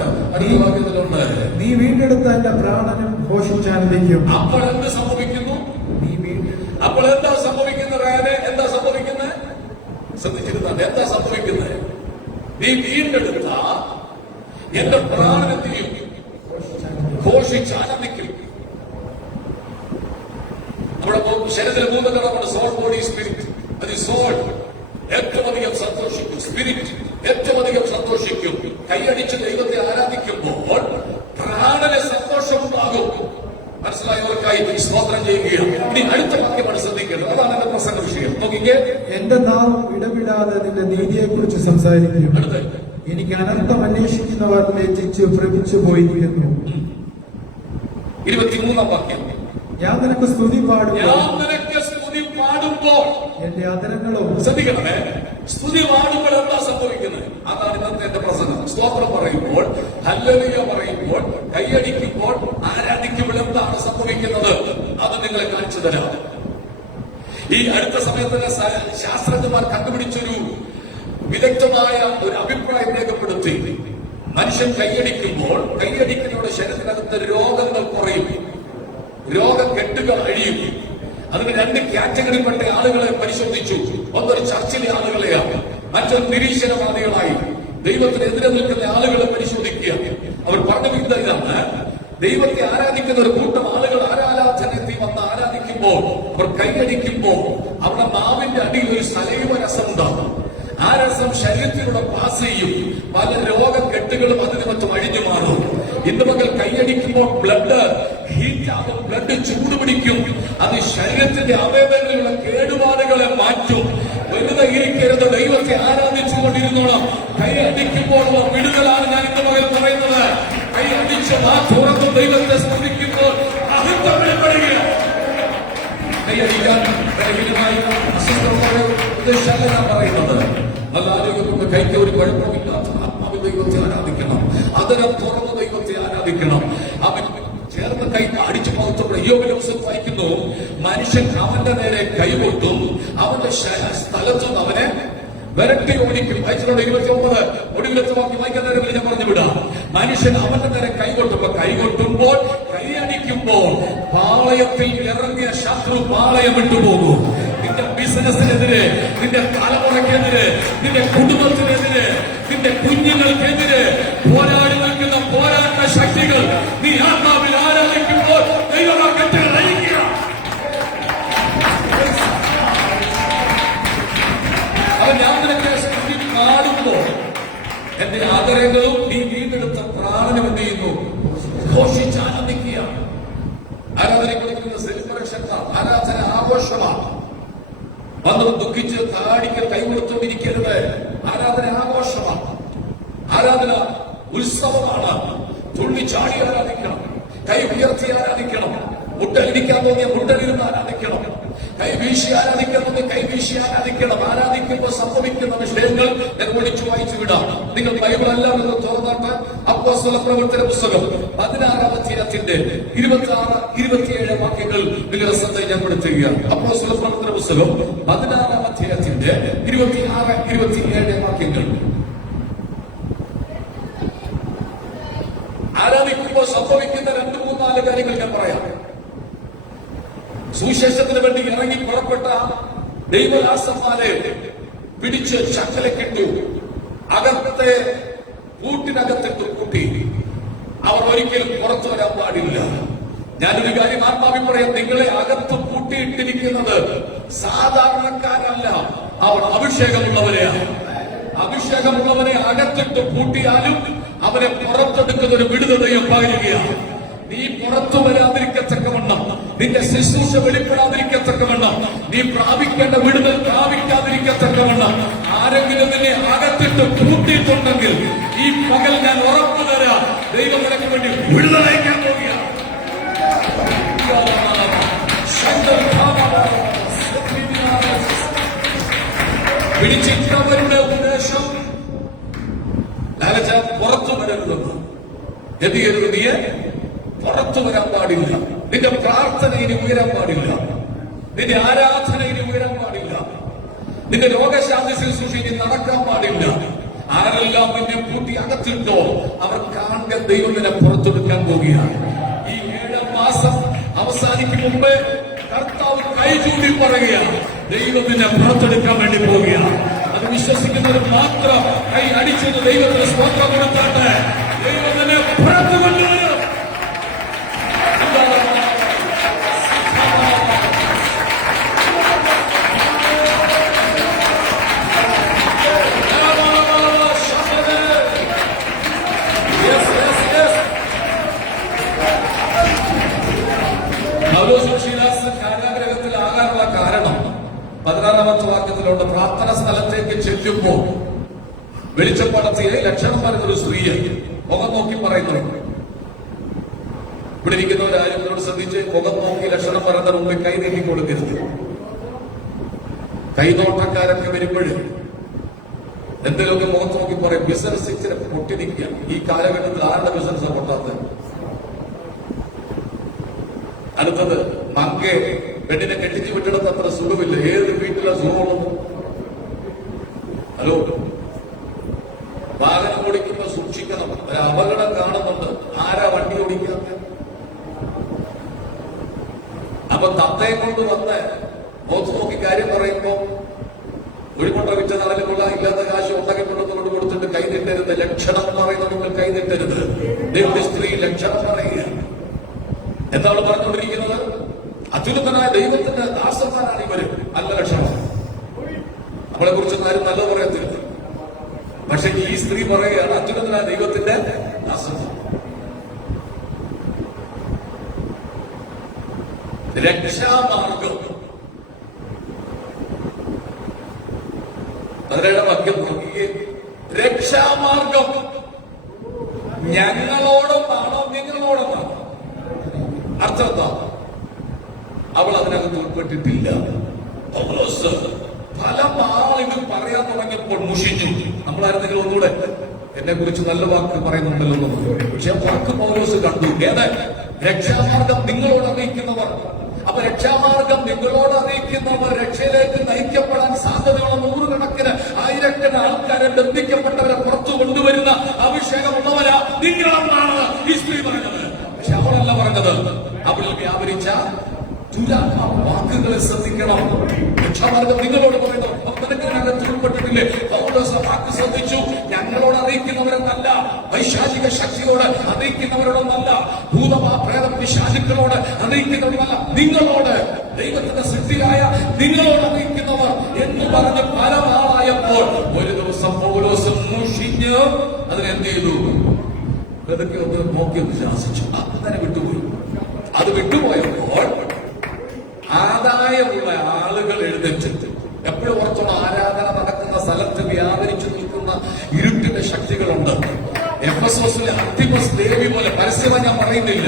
നീ വീണ്ടെടുത്ത എന്റെ പ്രാണനും ഘോഷിച്ചാനന്ദിക്കും. അപ്പോൾ എന്ത് സംഭവിക്കുന്നു? അപ്പോൾ എന്താ സംഭവിക്കുന്നത്? എന്താ സംഭവിക്കുന്നത്? ശ്രദ്ധിച്ചിരുന്നത് എന്താ സംഭവിക്കുന്നത്? നീ വീണ്ടെടുത്ത എന്റെ പ്രാണനെത്തിയും ഘോഷിച്ചാനന്ദിക്കും. നമ്മുടെ ശരീരത്തിൽ 3 ഘടകമുണ്ട്: സോൾ, ബോഡി, സ്പിരിറ്റ്. അത് സോൾ ഏറ്റവും അധികം സന്തോഷിക്കും. സ്പിരിറ്റ് ഏറ്റവും അധികം സന്തോഷിക്കും. കൈയടിച്ച് ദൈവത്തെ ആരാധിക്കുമ്പോൾ പ്രാണന സന്തോഷമുണ്ടാകും. മനസ്സിലായവർക്കായി സ്തോത്രം ചെയ്യുകയാണ്. ഇനി അടുത്ത വാക്യമാണ് ശ്രദ്ധിക്കേണ്ടത്. അതാണ് എന്റെ പ്രസംഗ വിഷയം. നോക്കിക്കേ, എന്റെ നാവ് ഇടവിടാതെ നിന്റെ നീതിയെ കുറിച്ച് സംസാരിക്കും. അടുത്ത് എനിക്ക് അനർത്ഥം അന്വേഷിക്കുന്നവർ ലജ്ജിച്ച് ഭ്രമിച്ചു പോയിരിക്കുന്നു. 23-ാം വാക്യം. ഞാൻ നിനക്ക് സ്തുതി പാടുമ്പോൾ എന്റെ അതരങ്ങളും. ശ്രദ്ധിക്കണമേ, സ്തുതി പാടുമ്പോൾ എന്താ സംഭവിക്കുന്നത്? അതാണ് ഇന്നത്തെ എന്റെ പ്രസംഗം. സ്തോത്രം പറയുമ്പോൾ, ഹല്ലേലൂയ പറയുമ്പോൾ, കൈയടിക്കുമ്പോൾ, ആരാധിക്കുമ്പോൾ എന്താണ് സംഭവിക്കുന്നത്? അത് നിങ്ങളെ കാണിച്ചു തരാം. ഈ അടുത്ത സമയത്ത് ശാസ്ത്രജ്ഞന്മാർ കണ്ടുപിടിച്ചൊരു വിദഗ്ധമായ ഒരു അഭിപ്രായം രേഖപ്പെടുത്തി. മനുഷ്യൻ കൈയടിക്കുമ്പോൾ കൈയടിക്കുന്നവരുടെ ശരീരത്തിനകത്ത് രോഗങ്ങൾ കുറയും, രോഗക്കെട്ടുകൾ അഴിയും. അതിന് 2 കാറ്റഗറിപ്പെട്ട ആളുകളെ പരിശോധിച്ചു. ഒന്നൊരു ചർച്ചിലെ ആളുകളെയാണ്, മറ്റൊരു നിരീശ്വരവാദികളായി ദൈവത്തിനെതിരെ നിൽക്കുന്ന ആളുകളെ പരിശോധിക്കുക. അവർ പറഞ്ഞ ഇതാണ്: ദൈവത്തെ ആരാധിക്കുന്ന ഒരു കൂട്ടം ആളുകൾ ആരാധനത്തിൽ വന്ന് ആരാധിക്കുമ്പോൾ, അവർ കൈയടിക്കുമ്പോൾ അവരുടെ നാവിന്റെ അടിയിൽ ഒരു സലൈവ രസം ഉണ്ടാകും. ആ രസം ശരീരത്തിലൂടെ പാസ് ചെയ്യും. പല രോഗക്കെട്ടുകളും അതിന് മറ്റും അഴിഞ്ഞു മാറും. ഇന്ന് മകൾ കൈയടിക്കുമ്പോൾ ബ്ലഡ് ഹീറ്റാകും, ബ്ലഡ് ചൂടുപിടിക്കും. അത് ശരീരത്തിന്റെ അവയവങ്ങളിലുള്ള കേടുപാടുകളെ മാറ്റും. വെറുതെ ഇരിക്കരുത്, ദൈവത്തെ ആരാധിച്ചുകൊണ്ടിരുന്നോളാം. കൈയടിക്കുമ്പോഴുള്ള വിടുതലാണ് ഞാൻ ഇന്ന് മകൾ പറയുന്നത്. കൈയടിച്ച് ആ തുറന്ന് ദൈവത്തെ സ്മരിക്കുമ്പോൾ അഹന്തം വെളിപ്പെടുകയാണ്. കൈയടിക്കാൻ ബലഹീനമായി അസ്വസ്ഥമായ ഉദ്ദേശമല്ല ഞാൻ പറയുന്നത്. നല്ല ആരോഗ്യത്തിന്റെ കൈക്ക് ഒരു കുഴപ്പമില്ലാത്ത ആത്മാവിൽ ദൈവത്തെ ആരാധിക്കണം. അതരം തുറന്ന് ദൈവത്തെ ആരാധിക്കണം. അവൻ ചേർന്ന് കൈ അടിച്ചു പോകുമ്പോൾ യോബിന്റെ പുസ്തകം വായിക്കുന്നു, മനുഷ്യൻ അവന്റെ നേരെ കൈകൊട്ടും, അവന്റെ സ്ഥലത്തും അവനെ വിരട്ടി ഓടിക്കും. വായിച്ചിട്ടുണ്ട് 29. ഒടുവിലത്തെ വാക്യം വായിക്കാൻ നേരം ഞാൻ പറഞ്ഞു വിടാം. മനുഷ്യൻ അവന്റെ നേരെ കൈകൊട്ടുമ്പോൾ കൈയടിക്കുമ്പോൾ പാളയത്തിൽ ഇറങ്ങിയ ശത്രു പാളയം വിട്ടുപോകും. നിന്റെ ബിസിനസിനെതിരെ, നിന്റെ തലമുറയ്ക്കെതിരെ, നിന്റെ കുടുംബത്തിനെതിരെ, നിന്റെ കുഞ്ഞുങ്ങൾക്കെതിരെ പോരാടി നിൽക്കുന്ന പോരാട്ട ശക്തികൾ നീ ആത്മാവിൽ ആരാധിക്കുമ്പോൾ ദൈവമക്കത്തെ അറിയിക്കുക. അവൻ ഞാൻ നിനക്ക് സ്തുതി പാടുമ്പോൾ എന്റെ ആദരങ്ങളും നീ വീണ്ടെടുത്ത പ്രാണനം എന്ത് ചെയ്യുന്നു? ഘോഷിച്ച് ആനന്ദിക്കുകയാണ്. ആരാധനയ്ക്കൊടുക്കുന്ന സെലിബ്രേഷൻ, ആരാധന ആഘോഷമാണ്. വന്ന് ദുഃഖിച്ച് താടിക്ക് കൈകൊടുത്തുകൊണ്ടിരിക്കരുത്. ആരാധന ആഘോഷമാണ്, ആരാധന ഉത്സവമാണ്. തുള്ളിച്ചാടി ആരാധിക്കണം, കൈ ഉയർത്തി ആരാധിക്കണം, മുട്ടലിരിക്കാൻ തോന്നിയ മുട്ടലിരുന്ന് ആരാധിക്കണം, കൈ വീശി ആരാധിക്കാൻ തോന്നിയ കൈ വീശി ആരാധിക്കണം. ആരാധിക്കുമ്പോൾ സംഭവിക്കുന്ന വിഷയങ്ങൾ ഞാൻ വിളിച്ചു വായിച്ചു വിടാം. നിങ്ങൾ ബൈബിൾ എല്ലാവരും തുറന്നിട്ട് അപ്പോസ്തല പ്രവർത്തന പുസ്തകം 16-ാം അധ്യായത്തിന്റെ 26-27 വാക്യങ്ങൾ നിങ്ങളുടെ ശ്രദ്ധ ഞാൻ പെടുത്തുകയാണ്. അപ്പോസ്തല പ്രവർത്തന പുസ്തകം 16-ാം അധ്യായത്തിന്റെ 26-27 വാക്യങ്ങൾ. ആരാധിക്കുമ്പോൾ സംഭവിക്കുന്ന 2-3-4 കാര്യങ്ങൾ ഞാൻ പറയാം. സുവിശേഷത്തിന് വേണ്ടി ഇറങ്ങി പുറപ്പെട്ട ദൈവദാസന്മാരെ പിടിച്ച് ചങ്ങലക്കിട്ടു, അകത്തെ കൂട്ടിനകത്തിട്ട് കൂട്ടി. അവർ ഒരിക്കലും പുറത്തു വരാൻ പാടില്ല. ഞാനൊരു കാര്യം ആത്മാവിൽ പറയാം, നിങ്ങളെ അകത്ത് കൂട്ടിയിട്ടിരിക്കുന്നത് സാധാരണക്കാരല്ല, അവർ അഭിഷേകമുള്ളവരെയാണ്. അഭിഷേകമുള്ളവനെ അകത്തിട്ട് പൂട്ടിയാലും അവരെ പുറത്തെടുക്കുന്ന ഒരു വിടുതലയും പകരുകയാണ്. നീ പുറത്തു വരാതിരിക്കത്തക്കവണ്ണം, നിന്റെ ശുശ്രൂഷ വെളിപ്പെടാതിരിക്കത്തക്കവണ്ണം, നീ പ്രാപിക്കേണ്ട വിടുതൽ പ്രാപിക്കാതിരിക്കത്തക്കവണ്ണം ആരെങ്കിലും നിന്നെ അകത്തിട്ട് പൂട്ടിയിട്ടുണ്ടെങ്കിൽ ഈ പകൽ ഞാൻ ഉറപ്പു തരാം, ദൈവം നിനക്ക് വേണ്ടി വിടുതലയക്കാൻ പോവുകയാണ്. പിടിച്ചിട്ടവരുടെ ഉദ്ദേശം പുറത്തു വരരുതെന്ന്. എന്ത് ചെയ്യരുത്? നീ പുറത്തു വരാൻ പാടില്ല. നിന്റെ പ്രാർത്ഥന ഇനി ഉയരാൻ പാടില്ല, നിന്റെ ആരാധന ഇനി ഉയരാൻ പാടില്ല, നിന്റെ രോഗശാന്തി ശുശ്രൂഷ ഇനി നടക്കാൻ പാടില്ല. ആരെല്ലാം നിന്നെ കൂട്ടി അകത്തിട്ടോ അവർ കാണുക ദൈവം നിന്നെ പുറത്തെടുക്കാൻ പോവുകയാണ്. ഈ 7 മാസം അവസാനിക്കും മുമ്പേ കർത്താവ് കൈ ചൂണ്ടി പറയുകയാണ്, ദൈവം നിന്നെ പുറത്തെടുക്കാൻ വേണ്ടി പോവുകയാണ്. അത് വിശ്വസിക്കുന്നവർ മാത്രം കൈ അടിച്ചത് ദൈവത്തിന് സ്തോത്രം കൊടുത്താട്ട് ദൈവം നിന്നെ പുറത്തു കൊണ്ടുവരും. കാരാഗ്രഹത്തിലാകാനുള്ള കാരണം 16-ാമത്തെ വാക്യത്തിലുണ്ട്. പ്രാർത്ഥന സ്ഥലത്തേക്ക് ചെല്ലുമ്പോൾ വെളിച്ചപ്പാടത്തിലെ ലക്ഷണം പറയുന്നൊരു സ്ത്രീയെ മുഖം നോക്കി പറയുന്നുണ്ട്. ഇവിടെ ഇരിക്കുന്നവരാരും എന്നോട് ശ്രദ്ധിച്ച്, മുഖം നോക്കി ലക്ഷണം പറയുന്നതിന് മുമ്പ് കൈ നീക്കി കൊടുക്കരുത്. കൈനോട്ടക്കാരൊക്കെ വരുമ്പോഴും എന്തെങ്കിലുമൊക്കെ മുഖത്ത് നോക്കി പറയും. ബിസിനസ് ഇച്ചിരി പൊട്ടി നിൽക്കുക. ഈ കാലഘട്ടത്തിൽ ആരുടെ ബിസിനസ് പൊട്ടാത്തത്? അടുത്തത് മങ്കെ പെണ്ണിനെ കെട്ടിച്ചു വിട്ടിടത്ത് അത്ര സുഖമില്ല. ഏത് വീട്ടിലെ സുഖമുള്ളത്? ഹലോ, വാഹനം ഓടിക്കുമ്പോ സൂക്ഷിക്കണം. ഒരു അപകടം കാണുന്നുണ്ട്, ആരാ വണ്ടി ഓടിക്കാത്ത? അപ്പൊ തത്തയെ കൊണ്ട് വന്ന് മുഖത്ത് നോക്കി കാര്യം പറയുമ്പോ ഒഴിമുട്ട വിറ്റ നാളിൽ കൊള്ള ഇല്ലാത്ത കാശ് ഉണ്ടാക്കി കൊണ്ടുകൊണ്ട് കൊടുത്തിട്ട് കൈ നീട്ടരുത്. ലക്ഷണം പറയുന്നത് നിങ്ങൾ കൈ നീട്ടരുത്. ദൈവത്തിന്റെ സ്ത്രീ ലക്ഷണം പറയുക. എന്താണ് പറഞ്ഞുകൊണ്ടിരിക്കുന്നത്? അത്യുന്നതനായ ദൈവത്തിന്റെ ദാസന്മാരാണ് ഇവര്. നല്ല ലക്ഷണം. നമ്മളെ കുറിച്ച് ആരും നല്ലത് പറയത്തില്ല. പക്ഷെ ഈ സ്ത്രീ പറയുകയാണ് അത്യുന്നതനായ ദൈവത്തിന്റെ ദാസന്മാർ. രക്ഷാമാർഗം. 17-ാം വാക്യം നോക്കിയേ. രക്ഷാമാർഗം ഞങ്ങളോടൊന്നാണോ നിങ്ങളോടൊന്നാണോ? അർത്ഥം എന്താ? അവൾ അതിനകത്ത് ഉൾപ്പെട്ടിട്ടില്ല. പൗലോസ് പല നാളുകൾ പറയാൻ തുടങ്ങിയപ്പോൾ മുഷിഞ്ഞു. നമ്മളായിരുന്നെങ്കിലും ഒന്നുകൂടെ എന്നെ കുറിച്ച് നല്ല വാക്ക് പറയുന്നുണ്ടല്ലോ. പക്ഷെ വാക്ക് പൗലോസ് കണ്ടു. ഏത്? രക്ഷാമാർഗം നിങ്ങളോട് അറിയിക്കുന്നവർ. അപ്പൊ രക്ഷാമാർഗം നിങ്ങളോട് അറിയിക്കുന്നവർ രക്ഷയിലേക്ക് നയിക്കപ്പെടാൻ സാധ്യതയുള്ള 100 കണക്കിന് 1000 ആൾക്കാരെ ബന്ധിക്കപ്പെട്ടവരെ പുറത്തു കൊണ്ടുവരുന്ന അഭിഷേകമുള്ളവരാ നിങ്ങളെന്നാണ് ഈ സ്ത്രീ പറഞ്ഞത്. പക്ഷെ അവളല്ല പറഞ്ഞത്. അവളിൽ വ്യാപരിച്ച വാക്കുകളെ ശ്രദ്ധിക്കണം. രക്ഷാമാർഗം നിങ്ങളോട് പറയുന്നു. നിനക്ക് ഉൾപ്പെട്ടിട്ടില്ലേ? പൗലോസ് വാക്ക് ശ്രദ്ധിച്ചു. ഞങ്ങളോട് അറിയിക്കുന്നവരെന്നല്ല, വൈശാചിക ശക്തിയോട് അറിയിക്കുന്നവരോടൊന്നല്ല, ഭൂതപ്രേത പിശാചുക്കളോട് അറിയിക്കുന്നവരല്ല, നിങ്ങളോട്, ദൈവത്തിന്റെ സൃഷ്ടിയായ നിങ്ങളോട് അറിയിക്കുന്നവർ എന്ന് പറഞ്ഞ് പല നാളായപ്പോൾ ഒരു ദിവസം പൗലോസ് മുഷിഞ്ഞ് അതിനെന്ത് ചെയ്തു? അതൊക്കെ ഒന്ന് നോക്കി ഒന്ന് ശാസിച്ചു. അങ്ങനെ വിട്ടുപോയി. അത് വിട്ടുപോയപ്പോൾ ആദായമുള്ള ആളുകൾ എഴുന്നേറ്റ് എപ്പോഴും ഓർത്തോളം ആരാധന നടക്കുന്ന സ്ഥലത്ത് വ്യാപരിച്ചു നിൽക്കുന്ന ഇരുട്ടിന്റെ ശക്തികളുണ്ട്. എഫെസോസിലെ അർത്തിമസ് ദേവി പോലെ പരസ്യത ഞാൻ പറയുന്നില്ല.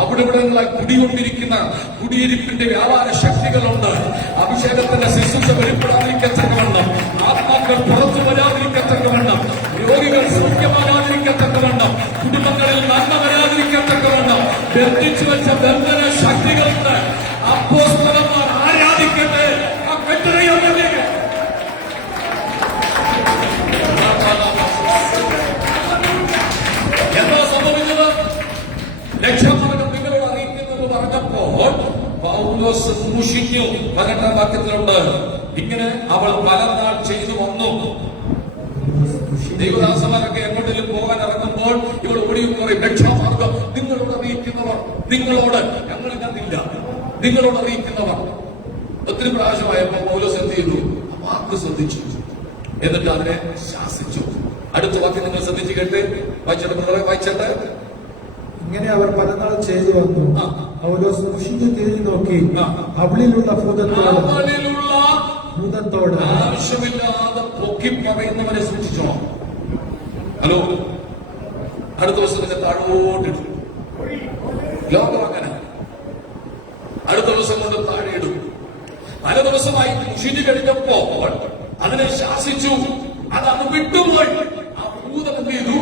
അവിടെ ഇവിടങ്ങളായി കുടികൊണ്ടിരിക്കുന്ന കുടിയിരിപ്പിന്റെ വ്യാപാര ശക്തികളുണ്ട്. അഭിഷേകത്തിന്റെ ശുശ്രൂഷ വെളിപ്പെടാതിരിക്കത്തക്കവണ്ണം, ആത്മാക്കൾ പുറത്തു വരാതിരിക്കത്തക്കവണ്ണം, രോഗികൾ സൗഖ്യമാകാതിരിക്കത്തക്കവണ്ണം, കുടുംബങ്ങളിൽ നന്മ വരാതിരിക്കത്തക്കവണ്ണം ബന്ധിച്ചു വെച്ച ബന്ധന ശക്തികളുണ്ട്. അപ്പോസ്തലന്മാർ ആരാധിക്കട്ടെ ആ കെട്ടറയല്ലേ. എന്താ സംഭവിച്ചത്? രക്ഷാമാർഗം നിങ്ങളോട് അറിയിക്കുന്നത് പറഞ്ഞപ്പോൾ പൗലോസ് മുഷിഞ്ഞു. 18-ാം വാക്യത്തിലുണ്ട് ഇങ്ങനെ, അവൾ പലനാൾ ചെയ്തു വന്നു. ദൈവദാസന്മാരൊക്കെ എങ്ങോട്ടെങ്കിലും പോകാൻ ഇറങ്ങുമ്പോൾ ഇവൾ ഓടിയും പറയും, രക്ഷാമാർഗം നിങ്ങളോട് അറിയിക്കുന്നവർ, നിങ്ങളോട് ഞങ്ങൾ കണ്ടില്ല, നിങ്ങളോട് അറിയിക്കുന്നവർ. ഒത്തിരി പ്രാവശ്യമായപ്പോൾ പൗലോസ് എന്ത് ചെയ്തു? വാക്ക് ശ്രദ്ധിച്ചു, എന്നിട്ട് അതിനെ ശാസിച്ചു. അടുത്ത വാക്യം നിങ്ങൾ ശ്രദ്ധിച്ചു കേട്ട് വായിച്ചിട്ട്. ഇങ്ങനെ അവർ പലനാൾ ചെയ്തു വന്നു. പൗലോസ് മുഷിഞ്ഞു തിരിഞ്ഞു നോക്കി അവളിലുള്ള ഭൂതത്തോട് ആവശ്യമില്ലാതെ പൊക്കി പറയുന്നവരെ സൂക്ഷിച്ചോ. ഹലോ, അടുത്ത ദിവസം നിങ്ങൾ താഴോട്ടിടും. ലോകം അങ്ങനെ അടുത്ത ദിവസം കൊണ്ട് താഴെ ഇടും. പല ദിവസമായി മുഷിഞ്ഞു കഴിഞ്ഞപ്പോൾ അതിനെ ശാസിച്ചു. അതങ്ങ് വിട്ടുപോയി. ആ ഭൂതം എന്ത് ചെയ്തു?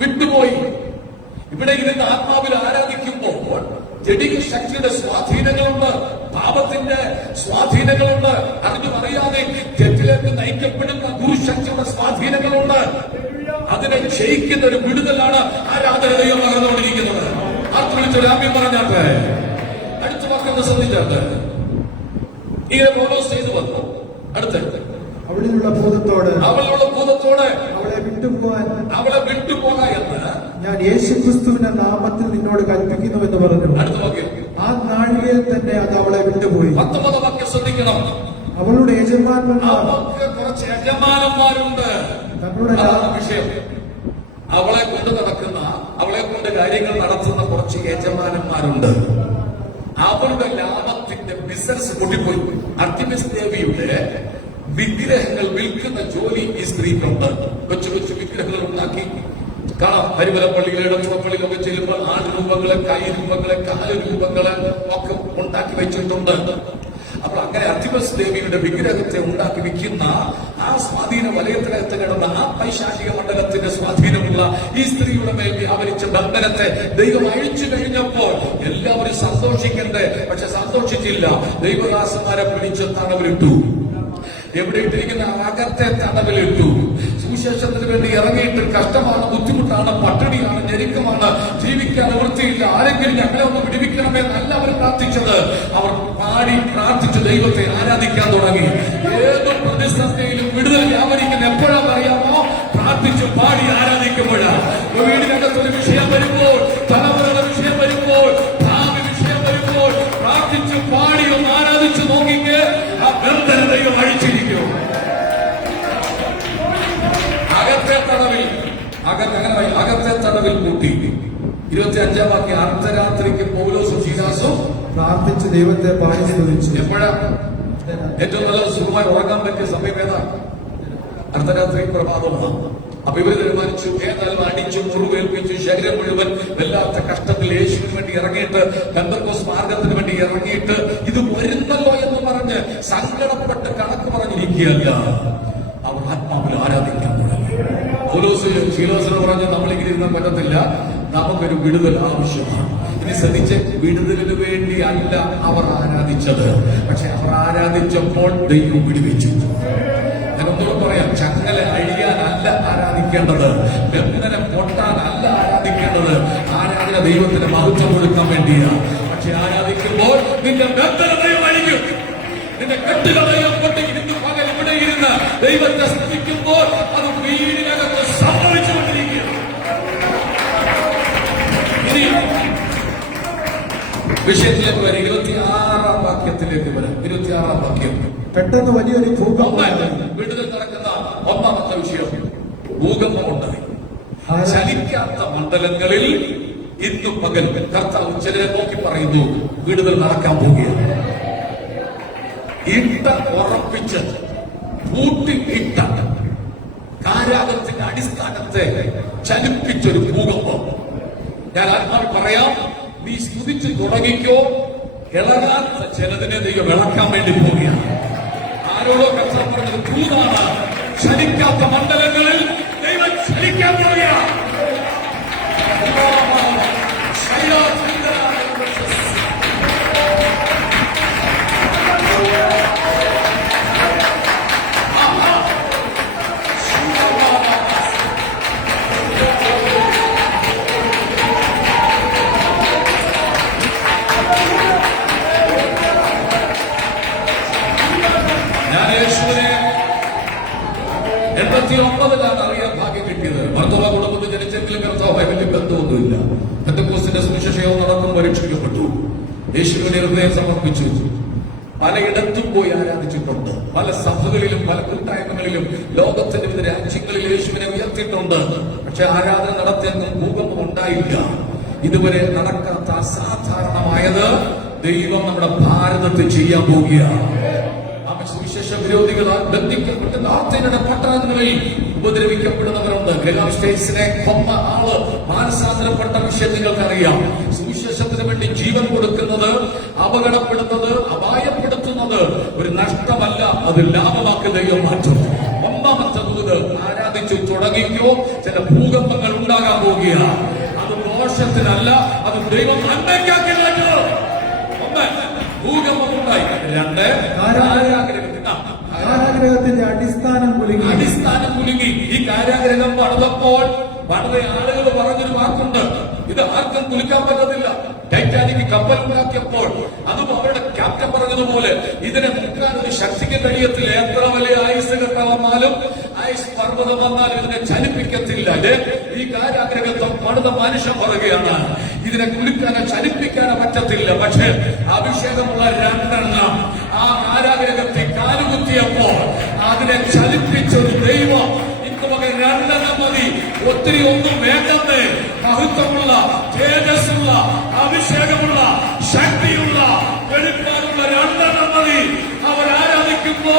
വിട്ടുപോയി. ഇവിടെ ഇരുന്ന് ആത്മാവിൽ ആരാധിക്കുമ്പോൾ ജഡിക ശക്തിയുടെ സ്വാധീനങ്ങളുണ്ട്, പാപത്തിന്റെ സ്വാധീനങ്ങളുണ്ട്, അറിഞ്ഞു അറിയാതെ തെറ്റിലേക്ക് നയിക്കപ്പെടുന്ന ദുർശക്തിയുടെ സ്വാധീനങ്ങളുണ്ട്. അതിനെ ജയിക്കുന്ന ഒരു വിടുതലാണ് ആരാധന ദൈവം നടന്നുകൊണ്ടിരിക്കുന്നത്. ആത്മവിളിച്ചൊരു ആമ്യം പറഞ്ഞാട്ടെ. അടുത്ത വാക്കൊന്ന് ശ്രദ്ധിച്ചാട്ടെ. ഇങ്ങനെ പൗലോസ് ചെയ്തു വന്നു. അടുത്ത അവളിലുള്ള ഭൂതത്തോട് അവളെ വിട്ടുപോക എന്ന് ഞാൻ യേശുക്രിസ്തുവിന്റെ നാമത്തിൽ നിന്നോട് കൽപ്പിക്കുന്നു എന്ന് പറഞ്ഞു. അടുത്ത വാക്യം. ആ നാഴികയിൽ തന്നെ അത് അവളെ വിട്ടുപോയി. 19 വാക്യം ശ്രദ്ധിക്കണം. അവളുടെ യജമാനന്മാർ, കുറച്ച് യജമാനന്മാരുണ്ട്. അതാണ് വിഷയം. അവളെ കൊണ്ട് നടക്കുന്ന, അവളെ കൊണ്ട് കാര്യങ്ങൾ നടത്തുന്ന കുറച്ച് യജമാനന്മാരുണ്ട്. അവരുടെ ലാഭത്തിന്റെ ബിസിനസ് പൊട്ടിപ്പോയി. അർത്തിമിസ് ദേവിയുടെ വിഗ്രഹങ്ങൾ വിൽക്കുന്ന ജോലി ഈ സ്ത്രീക്കുണ്ട്. കൊച്ചു കൊച്ചു വിഗ്രഹങ്ങൾ ഉണ്ടാക്കി കാണാം. പരിമലപ്പള്ളികൾ, ഇടമുളപ്പള്ളികളൊക്കെ ചെല്ലുമ്പോൾ ആൾരൂപങ്ങളെ, കൈരൂപങ്ങളെ, കാലരൂപങ്ങളെ ഒക്കെ ഉണ്ടാക്കി വെച്ചിട്ടുണ്ട്. അപ്പോൾ അങ്ങനെ അർത്തിമസ് ദേവിയുടെ വിഗ്രഹത്തെ ഉണ്ടാക്കി വിൽക്കുന്ന ആ സ്വാധീന വലയത്തിനകത്ത് കിടന്ന ആ പൈശാചിക മണ്ഡലത്തിന്റെ സ്വാധീനമുള്ള ഈ സ്ത്രീയുടെ മേൽ വ്യാപരിച്ച ബന്ധനത്തെ ദൈവം അഴിച്ചു കഴിഞ്ഞപ്പോൾ എല്ലാവരും സന്തോഷിക്കണ്ടേ? പക്ഷെ സന്തോഷിച്ചില്ല. ദൈവദാസന്മാരെ പിടിച്ച് തടവിലിട്ടു. എവിടെ ഇട്ടിരിക്കുന്ന അകത്തെ തടവിലിട്ടു. സുവിശേഷത്തിന് വേണ്ടി ഇറങ്ങിയിട്ട് കഷ്ടമാണ്, ബുദ്ധിമുട്ടാണ്, പട്ടിണിയാണ്, ഞെരുക്കമാണ്, ജീവിക്കാൻ നിവൃത്തിയില്ല, ആരെങ്കിലും ഞങ്ങളെ ഒന്ന് വിടുവിക്കണമേ എന്നല്ല അവർ പ്രാർത്ഥിച്ചത്. അവർ പാടി പ്രാർത്ഥിച്ച് ദൈവത്തെ ആരാധിക്കാൻ തുടങ്ങി. ഏത് പ്രതിസന്ധിയിലും വിടുതൽ വ്യാപരിക്കുന്ന എപ്പോഴാണ് അറിയാമോ? പ്രാർത്ഥിച്ചു പാടി ആരാധിക്കുമ്പോഴാണ്. വീടിനകത്തൊരു വിഷയം വരുമ്പോൾ, തലമുറയുടെ വിഷയം വരുമ്പോൾ, ഭാവി വിഷയം വരുമ്പോൾ പ്രാർത്ഥിച്ചു പാടി ഒന്ന് ആരാധിച്ചു നോക്കിക്ക് ആ ബന്ധന ദൈവം അഴിച്ചിരിക്കും. അകത്തെ തടവിൽ കൂട്ടി. 25-ാം വാക്യം. അർദ്ധരാത്രിക്ക് പൗലോസും ശീലാസും പ്രാർത്ഥിച്ച് ദൈവത്തെ പാടി സ്തുതിച്ചു. എപ്പോഴാ ഏറ്റവും നല്ല സുഖമായി ഉറങ്ങാൻ പറ്റിയ സമയം ഏതാ? അർദ്ധരാത്രി പ്രഭാതമാണ്. അപ്പൊ ഇവര് തീരുമാനിച്ചു, ഏതായാലും അടിച്ചു മുറിവേൽപ്പിച്ചു ശരീരം മുഴുവൻ വല്ലാത്ത കഷ്ടത്തിൽ യേശുവിന് വേണ്ടി ഇറങ്ങിയിട്ട്, പെന്തക്കോസ്ത് മാർഗത്തിന് വേണ്ടി ഇറങ്ങിയിട്ട് ഇത് വരുന്നല്ലോ എന്ന് പറഞ്ഞ് സങ്കടപ്പെട്ട് കണക്ക് പറഞ്ഞിരിക്കുകയല്ല, അവർ ആത്മാവിൽ ആരാധിക്കാൻ തുടങ്ങി. ശീലോസിന് പറഞ്ഞ് നമ്മളിങ്ങനെ ഇരുന്നാൽ പറ്റത്തില്ല, നമുക്കൊരു വിടുതൽ ആവശ്യമാണ്. ഇനി ശ്രദ്ധിച്ച്, വിടുതലിന് വേണ്ടി അല്ല അവർ ആരാധിച്ചത്, പക്ഷെ അവർ ആരാധിച്ചപ്പോൾ ദൈവം വിടുവിച്ചു. ഞാനൊന്നുകൂടെ പറയാം, ചങ്ങല അഴിയാനല്ല ആരാധിക്കേണ്ടത്, ബന്ധനം പൊട്ടാനല്ല ആരാധിക്കേണ്ടത്. ആരാധന ദൈവത്തിന് മഹത്വം കൊടുക്കാൻ വേണ്ടിയാണ്. പക്ഷെ ആരാധിക്കുമ്പോൾ നിന്റെ ബന്ധന ദൈവം അഴിക്കും, നിന്റെ കെട്ടുകളെയും പൊട്ടി ഇരുന്ന് പകൽ ഇവിടെ ഇരുന്ന് ദൈവത്തെ സ്തുതിക്കുമ്പോൾ അത് വീടിനകത്ത് സംഭവിച്ചുകൊണ്ടിരിക്കുക. ഇനി വിഷയത്തിലേക്ക് വരാം. 26-ാം വാക്യത്തിലേക്ക് വരാം. 26-ാം വാക്യം. പെട്ടെന്ന് വലിയൊരു ഭൂകമ്പം. വിടുതൽ നടക്കുന്ന ഒന്നാമത്തെ വിഷയം ഭൂകമ്പം ഉണ്ടായി. ചലിക്കാത്ത മണ്ഡലങ്ങളിൽ ഇന്ന് പകൽ കർത്താവ് ചിലരെ നോക്കി പറയുന്നു, വിടുതൽ നടക്കാൻ പോവുകയാണ്. ഇട്ട ഉറപ്പിച്ച് പൂട്ടിയിട്ട കാരാഗ്രഹത്തിന്റെ അടിസ്ഥാനത്തെ ചലിപ്പിച്ചൊരു ഭൂകമ്പം. ഞാൻ ആത്മാവിൽ പറയാം, നീ സ്തുതിച്ച് തുടങ്ങിക്കോ. ഇളകാത്ത ചിലതിനെ ദൈവം ഇളക്കാൻ വേണ്ടി പോവുകയാണ്. ആരോടോ കർത്താവ് പറഞ്ഞത് ദൂതാണ്. ചലിക്കാത്ത മണ്ഡലങ്ങളിൽ ദൈവം ചലിക്കാൻ പോവുകയാണ്. ഞാൻ യേശുവിനെ 89-ലാണ് അറിയാൻ ഭാഗ്യം കിട്ടിയത്. മർത്തോള കുടുംബത്തിൽ ജനിച്ചെങ്കിലും കർത്താവുമായി വലിയ ബന്ധമൊന്നുമില്ല. പെന്തക്കോസ്തിന്റെ സുവിശേഷവും നടന്നും പരീക്ഷിക്കപ്പെട്ടു. യേശുവിനെ ഹൃദയം സമർപ്പിച്ചു. പലയിടത്തും പോയി ആരാധിച്ചിട്ടുണ്ട്. പല സഭകളിലും പല കൂട്ടായ്മകളിലും ലോകത്തിന്റെ വിവിധ രാജ്യങ്ങളിൽ യേശുവിനെ ഉയർത്തിയിട്ടുണ്ട്. പക്ഷെ ആരാധന നടത്തിയെന്നും ഭൂകമ്പം ഉണ്ടായില്ല. ഇതുവരെ നടക്കാത്ത അസാധാരണമായത് ദൈവം നമ്മുടെ ഭാരതത്തിൽ ചെയ്യാൻ പോവുകയാണ്. സുവിശേഷ വിരോധികളാൽ ബന്ധിക്കപ്പെട്ട് നാർത്തയുടെ പട്ടണങ്ങളിൽ ഉപദ്രവിക്കപ്പെടുന്നവരുണ്ട്. ഗ്രാം സ്റ്റേറ്റ്സിനെ കൊന്ന ആള് മാനസാന്തരപ്പെട്ട വിഷയം നിങ്ങൾക്കറിയാം. സുവിശേഷത്തിന് വേണ്ടി ജീവൻ കൊടുക്കുന്നത്, അപകടപ്പെടുന്നത്, അപായപ്പെടുത്തുന്നത് ഒരു നഷ്ടമല്ല, അത് ലാഭമാക്കി ദൈവം മാറ്റും. ഒന്നാമത്തെ ദൂത്, ആരാധിച്ചു തുടങ്ങിക്കോ. ചില ഭൂകമ്പങ്ങൾ ഉണ്ടാകാൻ പോവുകയാണ്. അത് ദോഷത്തിനല്ല, അത് ദൈവം നന്മയ്ക്കാക്കി മാറ്റും. ഒന്ന്, ഭൂകമ്പം ഉണ്ടായി. രണ്ട്, കാരാഗ്രഹത്തിന്റെ അടിസ്ഥാനം കുലുങ്ങി. ഈ കാരാഗ്രഹം പണിതപ്പോൾ പണിത ആളുകൾ പറഞ്ഞൊരു വാക്കുണ്ട്, ഇത് ആർക്കും കുലുക്കാൻ പറ്റത്തില്ല. ടൈറ്റാനിക് കപ്പൽ ഉണ്ടാക്കിയപ്പോൾ അതും അവരുടെ ക്യാപ്റ്റൻ പറഞ്ഞതുപോലെ ഇതിനെ മുക്കാൻ ഒരു ശക്തിക്ക് കഴിയത്തില്ല. എത്ര വലിയ ആയുസ് കെട്ട വന്നാലും, ആയുസ് പർവ്വതം വന്നാലും ഇതിനെ ചലിപ്പിക്കത്തില്ല. ഈ കാരാഗ്രഹത്തെ പണിത മനുഷ്യൻ പറയുകയാണ്, ഇതിനെ കുലുക്കാനോ ചലിപ്പിക്കാനോ പറ്റത്തില്ല. പക്ഷേ അഭിഷേകമുള്ള രണ്ടെണ്ണം ആ കാരാഗ്രഹത്തിൽ കാലുകുത്തിയപ്പോൾ അതിനെ ചലിപ്പിച്ചൊരു ദൈവം. ഇന്നുമകൻ രണ്ടെണ്ണം മതി, ഒത്തിരി ഒന്നും വേണ്ടത്. മഹത്വമുള്ള, തേജസ്സുള്ള, അഭിഷേകമുള്ള, ശക്തിയുള്ള, വെളിപ്പാടുള്ള രണ്ടെണ്ണം മതി. അവർ ആരാധിക്കുമ്പോ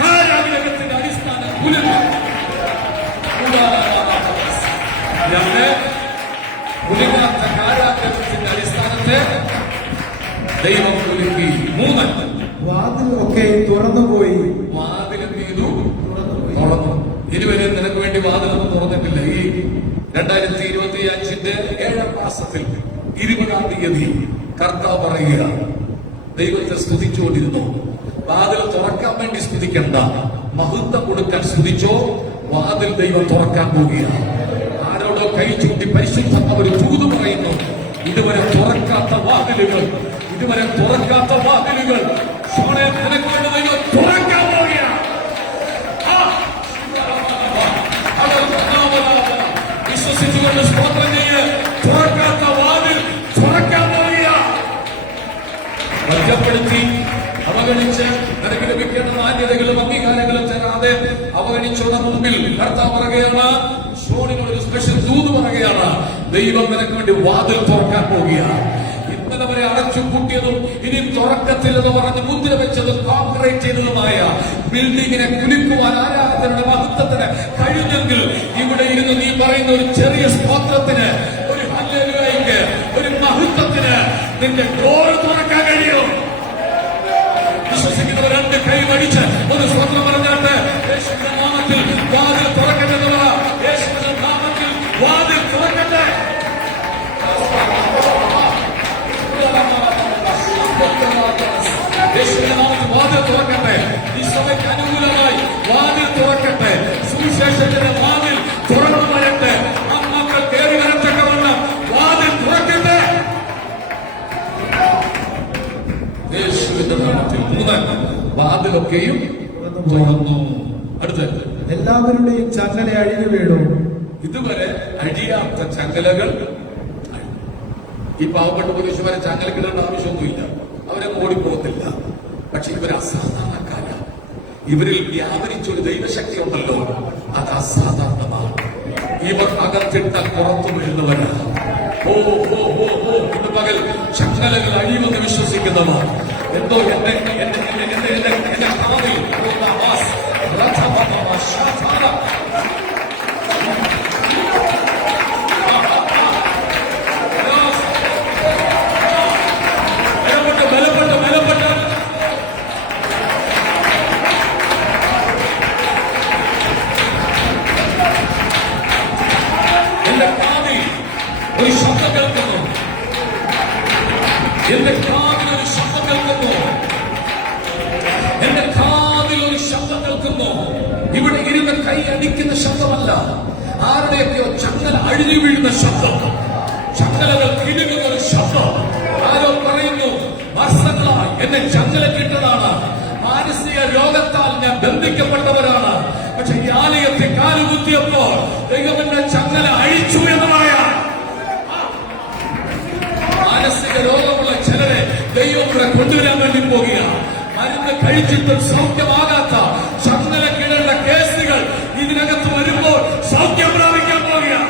കാരാഗ്രഹത്തിന്റെ അടിസ്ഥാനം കുലുങ്ങും. കുലുങ്ങാത്ത കാരാഗ്രഹത്തിന്റെ അടിസ്ഥാനത്തെ ദൈവം കുലുക്കി. മൂന്ന്, വാതിൽ ഒക്കെ തുറന്നുപോയി. വാതിലും ചെയ്തു തുറന്നു. ഇതുവരെ നിനക്ക് വേണ്ടി വാതിലൊന്നും തുറന്നിട്ടില്ല. ഈ 2025 7 മാസത്തിൽ 20-ാം തീയതി കർത്താവ് പറയുക, ദൈവത്തെ സ്തുതിച്ചുകൊണ്ടിരുന്നു. വാതിൽ തുറക്കാൻ വേണ്ടി സ്തുതിക്കണ്ട, മഹത്വം കൊടുക്കാൻ സ്തുതിച്ചോ. വാതിൽ ദൈവം തുറക്കാൻ പോവുകയാണ്. ആരോടോ കൈ ചൂണ്ടി പരിശുദ്ധ ഒരു തൂത് പറയുന്നു, ഇതുവരെ തുറക്കാത്ത വാതിലുകൾ, ഇതുവരെ തുറക്കാത്ത വാതിലുകൾ നിനക്ക് വേണ്ടി ദൈവം തുറക്കാൻ പോവുകയാണ്. വിശ്വസിച്ചുകൊണ്ട് സ്തോത്രം ചെയ്യ്. തുറക്കാത്ത വാതിൽ തുറക്കാൻ പോവുകയാണ്. ഒറ്റപ്പെടുത്തി അവഗണിച്ച് നിനക്ക് ലഭിക്കേണ്ട മാന്യതകളും അംഗീകാരങ്ങളും തരാതെ അവഗണിച്ചോടെ മുമ്പിൽ കർത്താവ് പറയുകയാണ്, ഷോണിനൊരു സ്പെഷ്യൽ ദൂത് പറയുകയാണ്, ദൈവം നിനക്ക് വേണ്ടി വാതിൽ തുറക്കാൻ പോവുകയാണ്. ഇന്നലെ വരെ അടച്ചു കൂട്ടിയതും ഇനി തുറക്കത്തില്ലെന്ന് പറഞ്ഞ് മുദ്ര വെച്ചതും കോൺക്രീറ്റ് ചെയ്തതുമായ ബിൽഡിങ്ങിനെ കുലുക്കുവാൻ ആരാധനയുടെ മഹത്വത്തിന് കഴിഞ്ഞെങ്കിൽ ഇവിടെ ഇരുന്ന് നീ പറയുന്ന ഒരു ചെറിയ സ്തോത്രത്തിന്, ഒരു ഹല്ലേലൂയയ്ക്ക്, ഒരു മഹത്വത്തിന് നിന്റെ ഡോറ് തുറക്കാൻ കഴിയും. വിശ്വസിക്കുന്നവർ രണ്ട് കൈ മടിച്ച് ഒരു സ്തോത്രം പറഞ്ഞാട്ട് യേശുവിന്റെ നാമത്തിൽ വാതിൽ തുറക്കട്ടെ. യേശുവിന്റെ നാമത്തിൽ വാതിൽ തുറക്കട്ടെ. യേശുവിന്റെ നാമത്തിൽ വാതിൽ തുറക്കട്ടെ. ഈ സഭയ്ക്ക് അനുകൂലമായി വാതിൽ തുറക്കട്ടെ. സുവിശേഷത്തിന്റെ വാതിൽ തുറന്നു വരട്ടെ. മക്കൾ കയറി വരത്തക്കവണ്ണം വാതിൽ തുറക്കട്ടെ. യേശുവിന്റെ നാമത്തിൽ. മൂന്ന്, വാതിലൊക്കെയും തുറന്നു. അടുത്ത്, എല്ലാവരുടെയും ചങ്ങല അഴിഞ്ഞു വീണു. ഇതുവരെ അഴിയാത്ത ചങ്ങലകൾ. ഈ പാവപ്പെട്ട പോലീസുകാരെ ചങ്ങലക്കിടേണ്ട ആവശ്യമൊന്നുമില്ല, അവരൊന്നും ഓടിപ്പോകത്തില്ല. പക്ഷെ ഇവർ അസാധാരണക്കാരാണ്. ഇവരിൽ വ്യാപരിച്ചൊരു ദൈവശക്തി ഉണ്ടല്ലോ, അത് അസാധാരണമാണ്. ഇവർ അകത്തിട്ടാൽ പുറത്തു വീഴുന്നവരാ. ഓ ഓ ഓ ഓ ഇന്ന് പകൽ ചങ്ങലകൾ അഴിയുമെന്ന് വിശ്വസിക്കുന്നവർ എന്തോ എന്റെ ഭാവിയിൽ ബലപ്പെട്ട് എന്റെ കാതിൽ ഒരു ശബ്ദം കേൾക്കുന്നു. എന്റെ കാതിൽ ഒരു ശബ്ദം കേൾക്കുന്നു. എന്റെ കാതിൽ ഒരു ശബ്ദം കേൾക്കുന്നു. ഇവിടെ ഇരുന്ന് കൈ അടിക്കുന്ന ശബ്ദമല്ല, ആരുടെയൊക്കെയോ ചങ്ങല അഴിഞ്ഞു വീഴുന്ന ശബ്ദം, ചങ്ങലകൾ കിടുങ്ങുന്ന ഒരു ശബ്ദം. ആരോ പറയുന്നു, വർഷങ്ങളായി എന്നെ ചങ്ങല കിട്ടതാണ്, മാനസിക രോഗത്താൽ ഞാൻ ബന്ധിക്കപ്പെട്ടവരാണ്. പക്ഷെ ഈ ആലയത്തിൽ കാലുകുത്തിയപ്പോൾ ദൈവമെന്റെ ചങ്ങല അഴിച്ചു എന്ന് പറയാം. മാനസിക രോഗമുള്ള ചിലരെ ദൈവം ഇവിടെ കൊണ്ടുവരാൻ വേണ്ടി പോകുകയാണ്. മരുന്ന് കഴിച്ചിട്ടും സൗഖ്യമാകാത്ത ചങ്ങല കിടേണ്ട കേസുകൾ ഇതിനകത്ത് വരുമ്പോൾ സൗഖ്യം പ്രാപിക്കാൻ പോകുകയാണ്.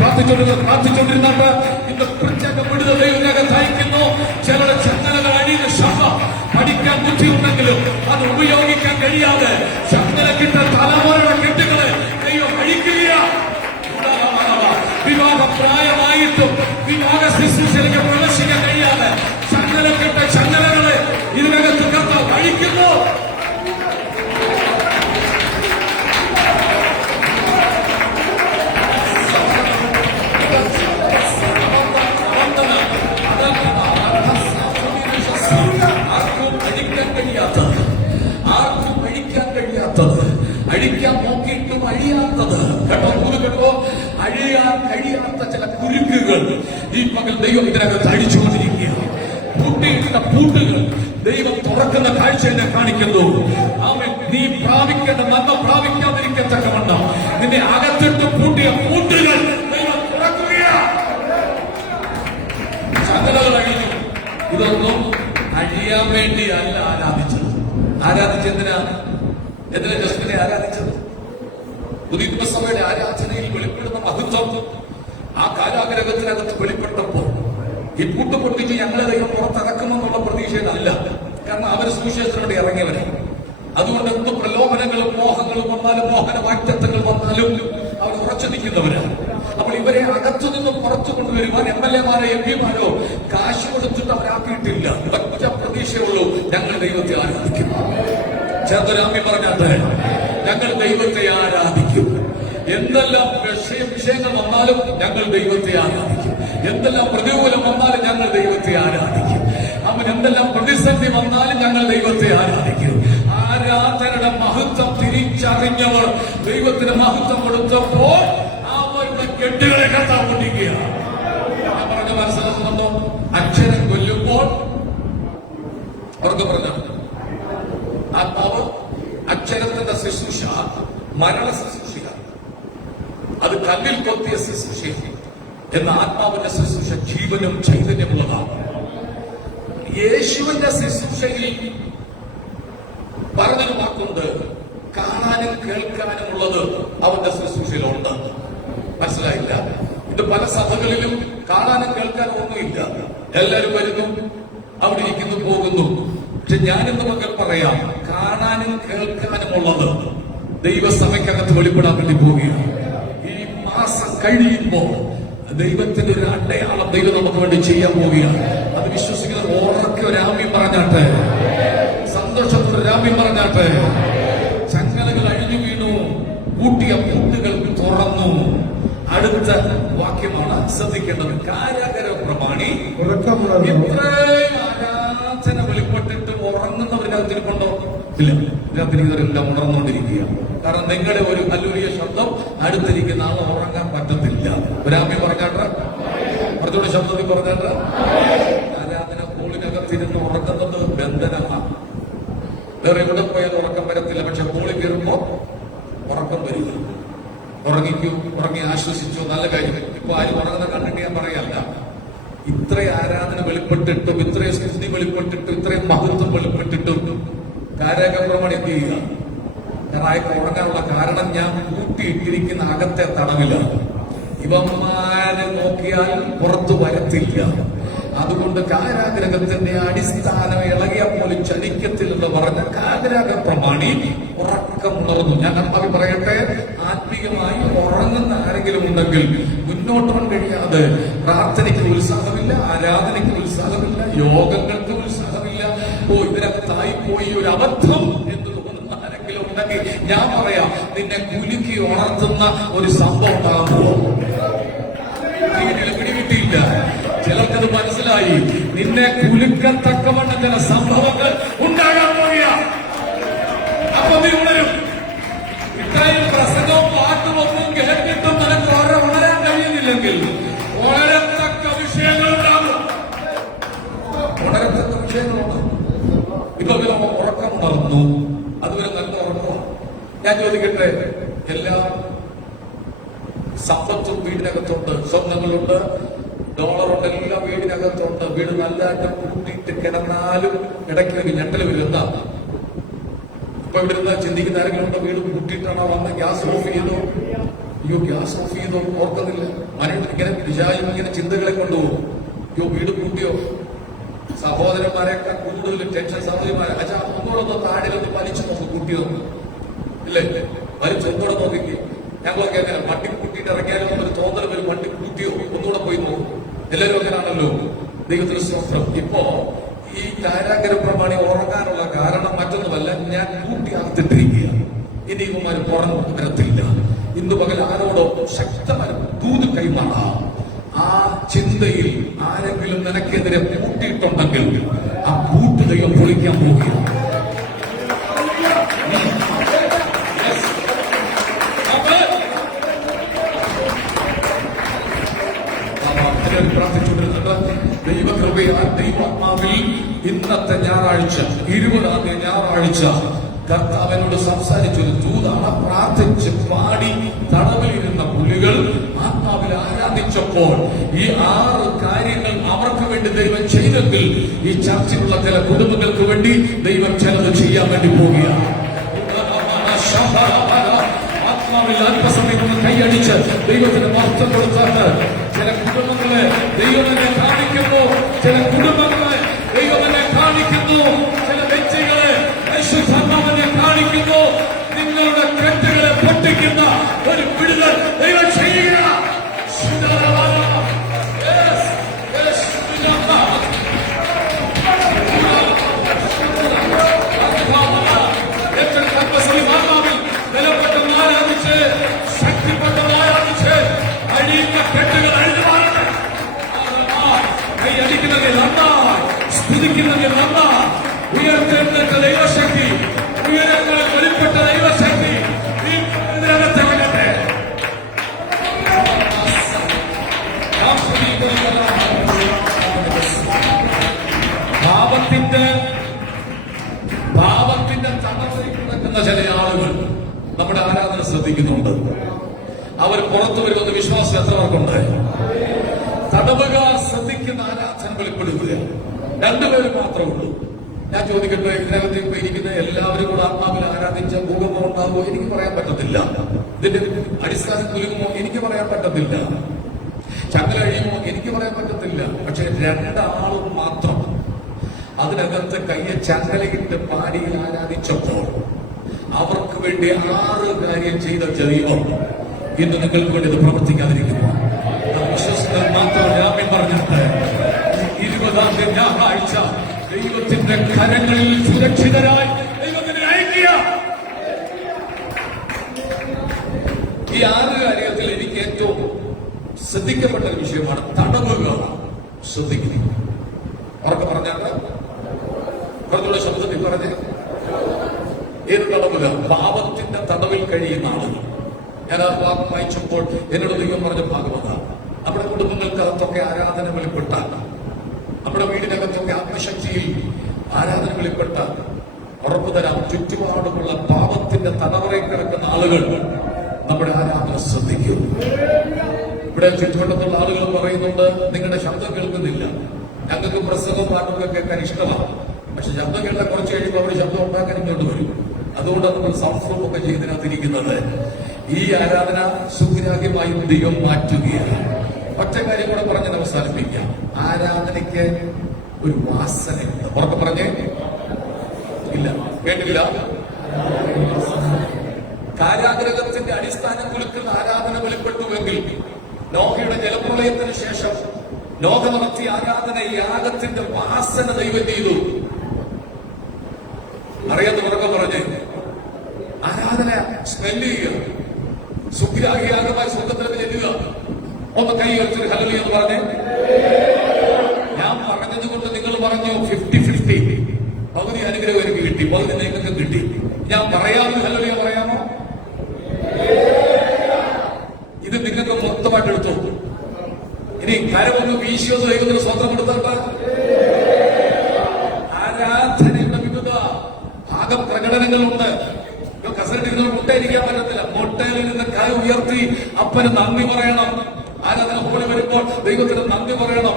പ്രാർത്ഥിച്ചുകൊണ്ടിരുന്നിട്ട് ഇന്ന് പ്രത്യേക വിടുതൽ ദൈവത്തിനകത്ത് അയക്കുന്നു. ചിലരുടെ ചങ്ങലകൾ അഴിയുന്ന ശബ്ദം പഠിക്കാൻ ബുദ്ധിയുണ്ടെങ്കിലും അത് ഉപയോഗിക്കാൻ കഴിയാതെ ചങ്ങല കിട്ട തലമുറയുടെ കെട്ടുകളെ ദൈവം അഴിക്കുകയാണ്. വിവാഹ പ്രായമായിട്ടും വിവാഹ ശുശ്രൂഷയിലേക്ക് പ്രവേശിക്കാൻ കഴിയാതെ ചങ്ങലക്കെട്ട ചങ്ങലകളെ ഇതിനകത്ത് കർത്താവ് അഴിക്കുന്നു. ആർക്കും അഴിക്കാൻ കഴിയാത്തത്, അഴിക്കാൻ നോക്കിയിട്ടും അഴിയാത്തത്, കേട്ടോ അഴിയാൻ കഴിയാത്ത ചില കുരുക്കുകൾ ഈ പകൽ ദൈവം ഇതിനകത്ത് അഴിച്ചുകൊണ്ടിരിക്കുകയാണ്. പൂട്ടിയിട്ട പൂട്ടുകൾ ദൈവം തുറക്കുന്ന കാഴ്ച എന്നെ കാണിക്കുന്നു. അവൻ നീ പ്രാപിക്കേണ്ട നന്മ പ്രാപിക്കാതിരിക്കത്തക്കവണ്ണം നിന്നെ അകത്തിട്ട് പൂട്ടിയ പൂട്ടുകൾ ദൈവം തുറക്കുകയാണ്. ചങ്ങലകൾ അഴിഞ്ഞു. ഇതൊന്നും അഴിയാൻ വേണ്ടിയല്ല ആരാധിച്ചത്. ആരാധിച്ചെന്തിനാണ്? എന്തിനാ ജസ്മിനെ ആരാധിച്ചത്? പുതിയ സഭയുടെ ആരാധനയിൽ വെളിപ്പെടുന്ന മഹത്വം ആ കാരാഗ്രഹത്തിനകത്ത് വെളിപ്പെട്ടപ്പോൾ ഈ പൂട്ട് പൊട്ടിച്ച് ഞങ്ങളെ ദൈവം പുറത്തിറക്കുമെന്നുള്ള പ്രതീക്ഷയിലല്ല. കാരണം അവർ സുവിശേഷത്തിലൂടെ ഇറങ്ങിയവരെ. അതുകൊണ്ട് എന്ത് പ്രലോഭനങ്ങളും മോഹങ്ങളും വന്നാലും മോഹന വാക്തത്വങ്ങൾ വന്നാലും അവർ ഉറച്ചു നിൽക്കുന്നവരാണ്. അപ്പോൾ ഇവരെ അകത്തു നിന്നും പുറത്തു കൊണ്ടുവരുവാൻ MLA-മാരോ MP-മാരോ കാശ് കൊടുത്തിട്ട് അവരാക്കിയിട്ടില്ല. ഒറ്റ പ്രതീക്ഷയുള്ളൂ, ഞങ്ങൾ ദൈവത്തെ ആരാധിക്കും. ചേർത്തരാമ്യം പറഞ്ഞാട്ടെ, ഞങ്ങൾ ദൈവത്തെ ആരാധിക്കും. എന്തെല്ലാം വിഷയങ്ങൾ വന്നാലും ഞങ്ങൾ ദൈവത്തെ ആരാധിക്കും. എന്തെല്ലാം പ്രതികൂലം വന്നാലും ഞങ്ങൾ ദൈവത്തെ ആരാധിക്കും. അവൻ എന്തെല്ലാം പ്രതിസന്ധി വന്നാലും ഞങ്ങൾ ദൈവത്തെ ആരാധിക്കും. ആരാധനയുടെ മഹത്വം തിരിച്ചറിഞ്ഞവർ ദൈവത്തിന് മഹത്വം കൊടുത്തപ്പോൾ അവരുടെ കെട്ടുകളെ കത്താൻ പൊട്ടിക്കുകയാണ്. ഞാൻ പറഞ്ഞ മനസ്സിലാക്കുന്നുണ്ടോ? അക്ഷരം കൊല്ലുമ്പോൾ അവർക്ക് പറഞ്ഞു ആത്മാവ് അക്ഷരത്തിന്റെ ശുശ്രൂഷ മരണ ശുശ്രൂഷയാണ്. അത് കല്ലിൽ കൊത്തിയ ശുശ്രൂഷ എന്ന ആത്മാവിന്റെ ശുശ്രൂഷ ജീവനും ചൈതന്യമുള്ളതാണ്. യേശുവിന്റെ ശുശ്രൂഷയിൽ പറഞ്ഞൊരു വാക്കുണ്ട്, കാണാനും കേൾക്കാനുമുള്ളത് അവന്റെ ശുശ്രൂഷയിലുണ്ട്. മനസ്സിലായില്ല? ഇത് പല സഭകളിലും കാണാനും കേൾക്കാനും ഒന്നുമില്ല. എല്ലാവരും വരുന്നു, അവിടെ ഇരിക്കുന്നു, പോകുന്നു. പക്ഷെ ഞാനിന്ന് മക്കൾ പറയാം, കാണാനും കേൾക്കാനുമുള്ളത് ദൈവസഭയ്ക്കകത്ത് വെളിപ്പെടാൻ വേണ്ടി പോവുകയാണ്. ഈ മാസം കഴിയുമ്പോ ദൈവത്തിന്റെ ഒരു അടയാളം ദൈവം നമുക്ക് വേണ്ടി ചെയ്യാൻ പോവുകയാണ്. അത് വിശ്വസിക്കുന്നത് ഓർക്കെ ഒരാമ്യം പറഞ്ഞാട്ടെ, സന്തോഷത്തോടെ രാമ്യം പറഞ്ഞാട്ടെ. ചങ്ങലകൾ അഴിഞ്ഞു വീണു, കൂട്ടിയ പൂട്ടുകൾ തുറന്നു. അടുത്ത വാക്യമാണ് ശ്രദ്ധിക്കേണ്ടത്. കാരാഗര പ്രമാണി ഇത്രയും ആരാധന വെളിപ്പെട്ടിട്ട് ഉറങ്ങുന്നവരിനകത്തിരിപ്പുണ്ടോ? ഇല്ല, ഇതിനകത്തിരിക്കുന്നവരെല്ലാം ഉണർന്നുകൊണ്ടിരിക്കുക. കാരണം നിങ്ങളുടെ ഒരു അല്ലൂരിയ ശബ്ദം അടുത്തിരിക്കുന്ന ആൾ ഉറങ്ങാൻ പറ്റത്തില്ല. ഒരാമ്യം പറഞ്ഞാട്ടെ, കുറച്ചുകൂടി ശബ്ദത്തിൽ പറഞ്ഞാട്ടെ. ആരാധന ഹോളിനകത്തിരുന്ന് ഉറങ്ങുന്നത് ബന്ധനമാണ്. വേറെ എവിടെ പോയാൽ ഉറക്കം വരത്തില്ല. പക്ഷെ ഹോളിൽ കയറുമ്പോ ഉറക്കം വരിക. ഉറങ്ങിക്കൂ, ഉറങ്ങി ആശ്വസിച്ചു, നല്ല കാര്യം. ഇപ്പൊ ആരും ഉറങ്ങുന്ന കണ്ടിട്ട് ഞാൻ പറയല്ല. ഇത്രയും ആരാധന വെളിപ്പെട്ടിട്ടും ഇത്രയും സ്തുതി വെളിപ്പെട്ടിട്ടും ഇത്രയും മഹത്വം വെളിപ്പെട്ടിട്ടും കാരാഗ്രഹപ്രമാണി എന്ത് ചെയ്യുക? ഞായറാഴ്ച ഉറങ്ങാനുള്ള കാരണം ഞാൻ കൂട്ടിയിട്ടിരിക്കുന്ന അകത്തെ തടവിലാണ്. ഇവന്മാരെ നോക്കിയാൽ പുറത്തു വരത്തില്ല. അതുകൊണ്ട് കാരാഗ്രഹത്തിന്റെ അടിസ്ഥാനം ഇളകിയ പോലും ചലിക്കത്തില്ലെന്ന് പറഞ്ഞ കാരാഗ്രഹ പ്രമാണി ഉറക്കമുണർന്നു. ഞാൻ കർത്താവ് പറയട്ടെ, ആത്മീയമായി ഉറങ്ങുന്ന ആരെങ്കിലും ഉണ്ടെങ്കിൽ മുന്നോട്ട് പോകാൻ കഴിയാതെ പ്രാർത്ഥനയ്ക്ക് ഉത്സാഹമില്ല, ആരാധനയ്ക്ക് ഉത്സാഹമില്ല, യോഗങ്ങൾക്ക് ഉത്സാഹമില്ല, ഇതിനകത്തായി പോയി ഒരു അബദ്ധം എന്ന് തോന്നുന്ന ആരെങ്കിലും ഉണ്ടെങ്കിൽ ഞാൻ പറയാം, നിന്നെ കുലുക്കി ഉണർത്തുന്ന ഒരു സംഭവം ഉണ്ടാകുമോ? പിടികിട്ടിയില്ല. ചിലർക്കത് മനസ്സിലായി. നിന്നെ കുലുക്കത്തക്കവണ്ണം ചില സംഭവങ്ങൾ ഉണ്ടാകാൻ പോവുക. അപ്പൊ നീ ഉണരും. ഇത്രയും പ്രസംഗവും പാട്ടും ഒന്നും കേട്ടിട്ടും നിനക്ക് ഉണരാൻ കഴിയുന്നില്ലെങ്കിൽ ഉണരത്തക്ക വിഷയങ്ങളുണ്ടാകും. ഉണരത്തക്ക വിഷയങ്ങളുണ്ടാകും. ഇപ്പൊ ഉറക്കമുണർന്നു. അതുവരെ നല്ല ഉറക്കമാണ്. ഞാൻ ചോദിക്കട്ടെ, എല്ലാ സമ്പത്തും വീടിനകത്തുണ്ട്, സ്വർണ്ണങ്ങളുണ്ട്, ഡോളറുണ്ട്, എല്ലാം വീടിനകത്തുണ്ട്. വീട് നല്ലതായിട്ട് കൂട്ടിയിട്ട് കിടന്നാലും ഇടയ്ക്ക് ഞെട്ടൽ വരും. എന്താ ഇപ്പൊ ഇവിടെ ഇരുന്ന് ചിന്തിക്കുന്ന ആരെങ്കിലും ഉണ്ടോ? വീട് കൂട്ടിയിട്ടാണോ വന്ന് ഗ്യാസ് ഓഫ് ചെയ്തോ? അയ്യോ, ഗ്യാസ് ഓഫ് ചെയ്തോ ഓർക്കുന്നില്ല. മനുഷ്യൻ ഇങ്ങനെ വിചാരം ഇങ്ങനെ ചിന്തകളെ കൊണ്ടുപോകും. അയ്യോ, വീട് കൂട്ടിയോ? സഹോദരന്മാരെക്കാൾ കൂടുതൽ ടെൻഷൻ സഹോദരിമാരെ. അച്ഛാ, ഒന്നുകൂടെ താടിലൊന്ന് വലിച്ചു നോക്കും. കൂട്ടിയോ ഇല്ലേ? വലിച്ചു ഒന്നുകൂടെ നോക്കിക്കേ. ഞങ്ങളൊക്കെ അങ്ങനെ വണ്ടി കൂട്ടിയിട്ട് ഇറങ്ങിയാലും ഒരു തോന്നൽ വരും, വണ്ടി കൂട്ടിയോ ഒന്നുകൂടെ പോയി നോക്കും. എല്ലാവരും അങ്ങനെയാണല്ലോ. ദൈവത്തിന് സ്തോത്രം. ഇപ്പോ ഈ കാരാഗ്രഹ പ്രമാണി ഉറങ്ങാനുള്ള കാരണം മറ്റൊന്നുമല്ല, ഞാൻ കൂട്ടി അകത്തിട്ടിരിക്കുക. ഇനി ഇവന്മാര് പുറം വരത്തില്ല. ഇന്ന് പകൽ ആരോടോ ശക്തമായ ദൂത് കൈമാറാം. ആ ചിന്തയിൽ ആരെങ്കിലും നിനക്കെതിരെ പൂട്ടിയിട്ടുണ്ടെങ്കിൽ ആ പൂട്ട് ദൈവം പൊളിക്കാൻ പോവുകയാണ്. പ്രാർത്ഥിച്ചുകൊണ്ടിരുന്നത് ദൈവകൃപയാൽ ദൈവാത്മാവിൽ ഇന്നത്തെ ഞായറാഴ്ച 20-ാം ഞായറാഴ്ച കർത്താവിനോട് സംസാരിച്ചൊരു ദൂതാണ്. പ്രാർത്ഥിച്ച് പാടി തടവിലിരുന്ന പുലികൾ ആത്മാവിൽ ആരാധിച്ചപ്പോൾ ഈ 6 കാര്യങ്ങൾ അവർക്ക് വേണ്ടി ദൈവം ചെയ്തെങ്കിൽ ഈ ചർച്ചയിലുള്ള ചില കുടുംബങ്ങൾക്ക് വേണ്ടി ദൈവം ചിലത് ചെയ്യാൻ വേണ്ടി പോവുകയാണ്. ആത്മാവിൽ അല്പസമയം കൈയടിച്ച് ദൈവത്തിന് മഹത്വം കൊടുത്താണ്. ചില കുടുംബങ്ങളെ ദൈവം എന്നെ കാണിക്കുന്നു, ചില കുടുംബങ്ങളെ ദൈവം എന്നെ കാണിക്കുന്നു, ചില വ്യക്തികളെ പരിശുദ്ധാത്മാവിനെ കാണിക്കുന്നു. നിങ്ങളുടെ കെട്ടുകളെ പൊട്ടിക്കുന്ന ഒരു വിടുതൽ ദൈവം ചെയ്യുക. ആത്മാവിൽ ബലപ്പെട്ട ആരാധിച്ച്, ശക്തിപ്പെട്ട ആരാധിച്ച് അഴിയുന്ന കെട്ടുകൾ അഴിഞ്ഞുമാറട്ടെ. കൈ അടിക്കുന്നതിൽ നന്നായി, സ്തുതിക്കുന്നതിൽ നന്നായി, ഉയർത്തെഴുന്നേറ്റ ദൈവശക്തി, ഉയരങ്ങളിൽ വെളിപ്പെട്ട ദൈവശക്തി ഇതിനകത്ത് ഇറങ്ങട്ടെ. പാപത്തിന്റെ തടവയിൽ കിടക്കുന്ന ചില ആളുകൾ നമ്മുടെ ആരാധന ശ്രദ്ധിക്കുന്നുണ്ട്. അവർ പുറത്തു വരുമെന്ന് വിശ്വാസം എത്ര പേർക്കുണ്ട്? തടവുകാർ ശ്രദ്ധിക്കുന്ന ആരാധന വെളിപ്പെടുത്തുക. 2 പേര് മാത്രമേ ഉള്ളൂ. ഞാൻ ചോദിക്കട്ടെ, ഇതിനകത്ത് ഇപ്പൊ ഇരിക്കുന്ന എല്ലാവരും കൂടെ ആത്മാവിൽ ആരാധിച്ച ഭൂകമ്പം ഉണ്ടാകുമോ? എനിക്ക് പറയാൻ പറ്റത്തില്ല. ഇതിന്റെ അടിസ്ഥാനം കുലുങ്ങുമോ? എനിക്ക് പറയാൻ പറ്റത്തില്ല. ചങ്ങല കഴിയുമോ? എനിക്ക് പറയാൻ പറ്റത്തില്ല. പക്ഷെ 2 ആളും മാത്രം അതിനകത്ത് കയ്യെ ചങ്ങലയിട്ട് പാടിയിൽ ആരാധിച്ചപ്പോൾ അവർക്ക് വേണ്ടി 6 കാര്യം ചെയ്ത ദൈവം ഇന്ന് നിങ്ങൾക്ക് വേണ്ടി ഇത് പ്രവർത്തിക്കാതിരിക്കുന്നു. വിശ്വസിക്കാൻ മാത്രം രാമ്യം പറഞ്ഞിട്ട് 20-ാം ഞായറാഴ്ച ദൈവത്തിന്റെ കരങ്ങളിൽ സുരക്ഷിതരായി ദൈവത്തിന് അയക്കുക. ഈ 6 കാര്യത്തിൽ എനിക്ക് ഏറ്റവും ശ്രദ്ധിക്കപ്പെട്ട ഒരു വിഷയമാണ് തടവുകൾ ശ്രദ്ധിക്കുന്നത്. അവർക്ക് പറഞ്ഞാൽ കുറച്ചുകൂടെ ശബ്ദത്തിൽ പറഞ്ഞേ, ഏത് തടവുക? പാപത്തിന്റെ തടവിൽ കഴിയുന്ന ആളുകൾ. ഞാൻ ആ ഭാഗം വായിച്ചപ്പോൾ എന്നോട് ദൈവം പറഞ്ഞ ഭാഗമാണ്, നമ്മുടെ കുടുംബങ്ങൾക്കകത്തൊക്കെ ആരാധന വെളിപ്പെട്ട, നമ്മുടെ വീടിനകത്തൊക്കെ ആത്മശക്തിയിൽ ആരാധന വെളിപ്പെട്ട, ഉറപ്പു തരാം, ചുറ്റുപാടുമുള്ള പാപത്തിന്റെ തടവറയിൽ കിടക്കുന്ന ആളുകൾ നമ്മുടെ ആരാധന ശ്രദ്ധിക്കും. ഇവിടെ ചുറ്റുവട്ടത്തുള്ള ആളുകൾ പറയുന്നുണ്ട്, നിങ്ങളുടെ ശബ്ദം കേൾക്കുന്നില്ല, ഞങ്ങൾക്ക് പ്രസംഗം പാട്ടുകളൊക്കെ കേൾക്കാൻ ഇഷ്ടമാണ്. പക്ഷെ ശബ്ദം കേട്ടാൽ കുറച്ച് കഴിയുമ്പോൾ അവർ ശബ്ദം ഉണ്ടാക്കാൻ ഇങ്ങോട്ട് വരും. അതുകൊണ്ട് നമ്മൾ സംസ്കൃതം ഒക്കെ ചെയ്തിനകത്തിരിക്കുന്നത്. ഈ ആരാധന സുഗ്രാഹ്യമായി ദൈവം മാറ്റുകയാണ്. ഒറ്റ കാര്യം കൂടെ പറഞ്ഞ് അവസാനിപ്പിക്കാം. ആരാധനയ്ക്ക് ഒരു വാസനയുണ്ട്. ഉറക്കെ പറഞ്ഞേ. ഇല്ല, കേട്ടില്ല. കാരാഗ്രഹത്തിന്റെ അടിസ്ഥാനം കുലുക്കുന്ന ആരാധന വെളിപ്പെട്ടുവെങ്കിൽ നോഹയുടെ ജലപ്രളയത്തിന് ശേഷം നോഹ നടത്തിയ ആരാധന യാഗത്തിന്റെ വാസന ദൈവം ചെയ്തു. അറിയാത്തവരൊക്കെ പറഞ്ഞ് ആരാധന സ്മെല്ല് ചെയ്യുക, സുഗ്രാഹിയാഗമായി സ്വർഗത്തിലേക്ക് ചെല്ലുക. ഒന്ന് കൈ ഉയർത്തി ഹല്ലേലൂയ എന്ന് പറഞ്ഞേ. ഞാൻ പറഞ്ഞത് കൊണ്ട് നിങ്ങൾ പറഞ്ഞു 50-50. പകുതി അനുഗ്രഹം എനിക്ക് കിട്ടി, പകുതി നിങ്ങൾക്ക് കിട്ടി. ഞാൻ പറയാമെന്ന് ഹല്ലേലൂയ പറയാമോ? ഇത് നിങ്ങൾക്ക് മൊത്തമായിട്ട് എടുത്തു. ഇനി കരമൊന്ന് വീശിയൊന്ന് ദൈവത്തിന് സ്വന്തം കൊടുത്തിട്ട് ആരാധനയുടെ വിവിധ ഭാഗപ്രകടനങ്ങളുണ്ട്. കസരട്ടികൾ മുട്ടയിരിക്കാൻ പറ്റത്തില്ല. മുട്ടയിലിരുന്ന് കൈ ഉയർത്തി അപ്പന് നന്ദി പറയണം. ആരാധന പോലെ വരുമ്പോൾ ദൈവത്തിന് നന്ദി പറയണം.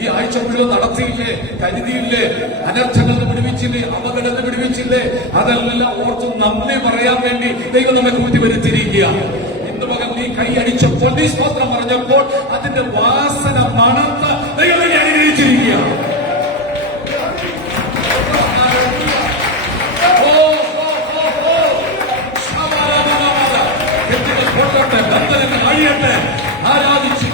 ഈ ആഴ്ച മുഴുവൻ നടത്തിയില്ലേ, കരുതിയില്ലേ, അനർത്ഥങ്ങളിൽ വിടുവിച്ചില്ലേ, അപകടത്തിൽ വിടുവിച്ചില്ലേ, അതെല്ലാം ഓർത്ത് നന്ദി പറയാൻ വേണ്ടി ദൈവം നമ്മെ കൂട്ടി വരുത്തിയിരിക്കുക. ഇന്ന് മകൻ നീ കൈയടിച്ചപ്പോൾ, നീ സ്തോത്രം പറഞ്ഞപ്പോൾ അതിന്റെ വാസന മണത്ത് ദൈവം അനുഗ്രഹിച്ചിരിക്കുക. അഴിയട്ടെ, ആരാധിച്ച്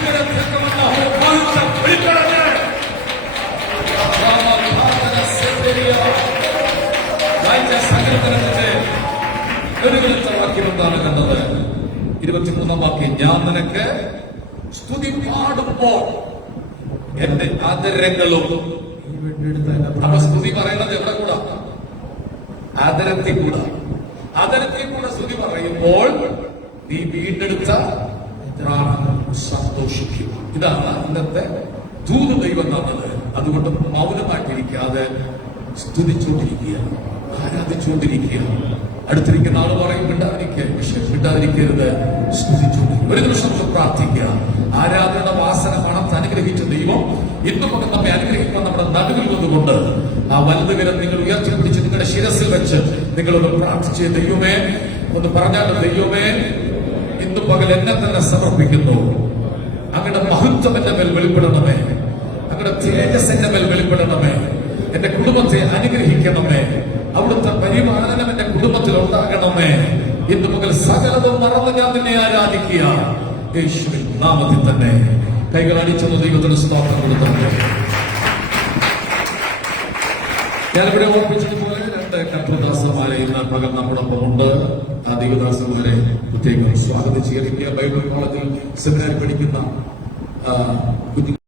സങ്കീർത്തനത്തിന്റെ ഒരു വാക്യം എന്താണ് കണ്ടത്? 23-ാം വാക്യം. ഞാൻ നിനക്ക് സ്തുതി പാടുമ്പോൾ എന്റെ ആദരങ്ങളും. അപ്പൊ സ്തുതി പറയുന്നത് എവിടെ കൂടാ? ആദരത്തിൽ കൂടാ. ആദരത്തിൽ കൂടെ സ്തുതി പറയുമ്പോൾ നീ വീണ്ടെടുത്ത സന്തോഷിക്കും. ഇതാണ് ഇന്നത്തെ ദൂത ദൈവം തന്നത്. അതുകൊണ്ട് മൗനമായിട്ടിരിക്കാതെ സ്തുതിച്ചുകൊണ്ടിരിക്കുക, ആരാധിച്ചുകൊണ്ടിരിക്കുക. അടുത്തിരിക്കുന്ന ആള് പറയും വിടാതിരിക്കുക, പക്ഷെ വിടാതിരിക്കരുത്, സ്തുതിച്ചുകൊണ്ടിരിക്കുക. ഒരു നിമിഷം പ്രാർത്ഥിക്കുക. ആരാധന വാസന മണത്ത് അനുഗ്രഹിച്ച ദൈവം ഇന്നും ഒക്കെ നമ്മെ അനുഗ്രഹിക്കാൻ നമ്മുടെ നടുവിൽ വന്നുകൊണ്ട് ആ വലത് വിരൽ നിങ്ങൾ ഉയർത്തിപ്പിടിച്ച് നിങ്ങളുടെ ശിരസിൽ വെച്ച് നിങ്ങളൊന്ന് പ്രാർത്ഥിച്ച്, ദൈവമേ ഒന്ന് പറഞ്ഞാൽ, ദൈവമേ ഇന്ന് പകൽ എന്നെ തന്നെ സമർപ്പിക്കുന്നു. അങ്ങയുടെ മഹത്വം എന്റെ മേൽ വെളിപ്പെടണമേ, അങ്ങയുടെ തേജസ് എന്റെ മേൽ വെളിപ്പെടണമേ, എന്റെ കുടുംബത്തെ അനുഗ്രഹിക്കണമേ, അവിടുത്തെ പരിപാലനം എന്റെ കുടുംബത്തിൽ ഉണ്ടാകണമേ. ഇന്ന് പകൽ സകലതും മറന്ന് ഞാൻ നിന്നെ ആരാധിക്കുക. യേശുവിൻ നാമത്തിൽ തന്നെ കൈകൾ അടിച്ചെന്ന് ദൈവത്തിന് സ്തോത്രം കൊടുത്തു. ഞാനിവിടെ ഓർപ്പിച്ചതുപോലെ 2 കർത്തൃദാസന്മാരെ ഇന്ന് പകൽ നമ്മോടൊപ്പം ഉണ്ട്. ആ ദൈവദാസന്മാരെ പ്രത്യേകം സ്വാഗതം ചെയ്യുക. ബൈബിൾ കോളേജിൽ സെമിനാരി പഠിക്കുന്ന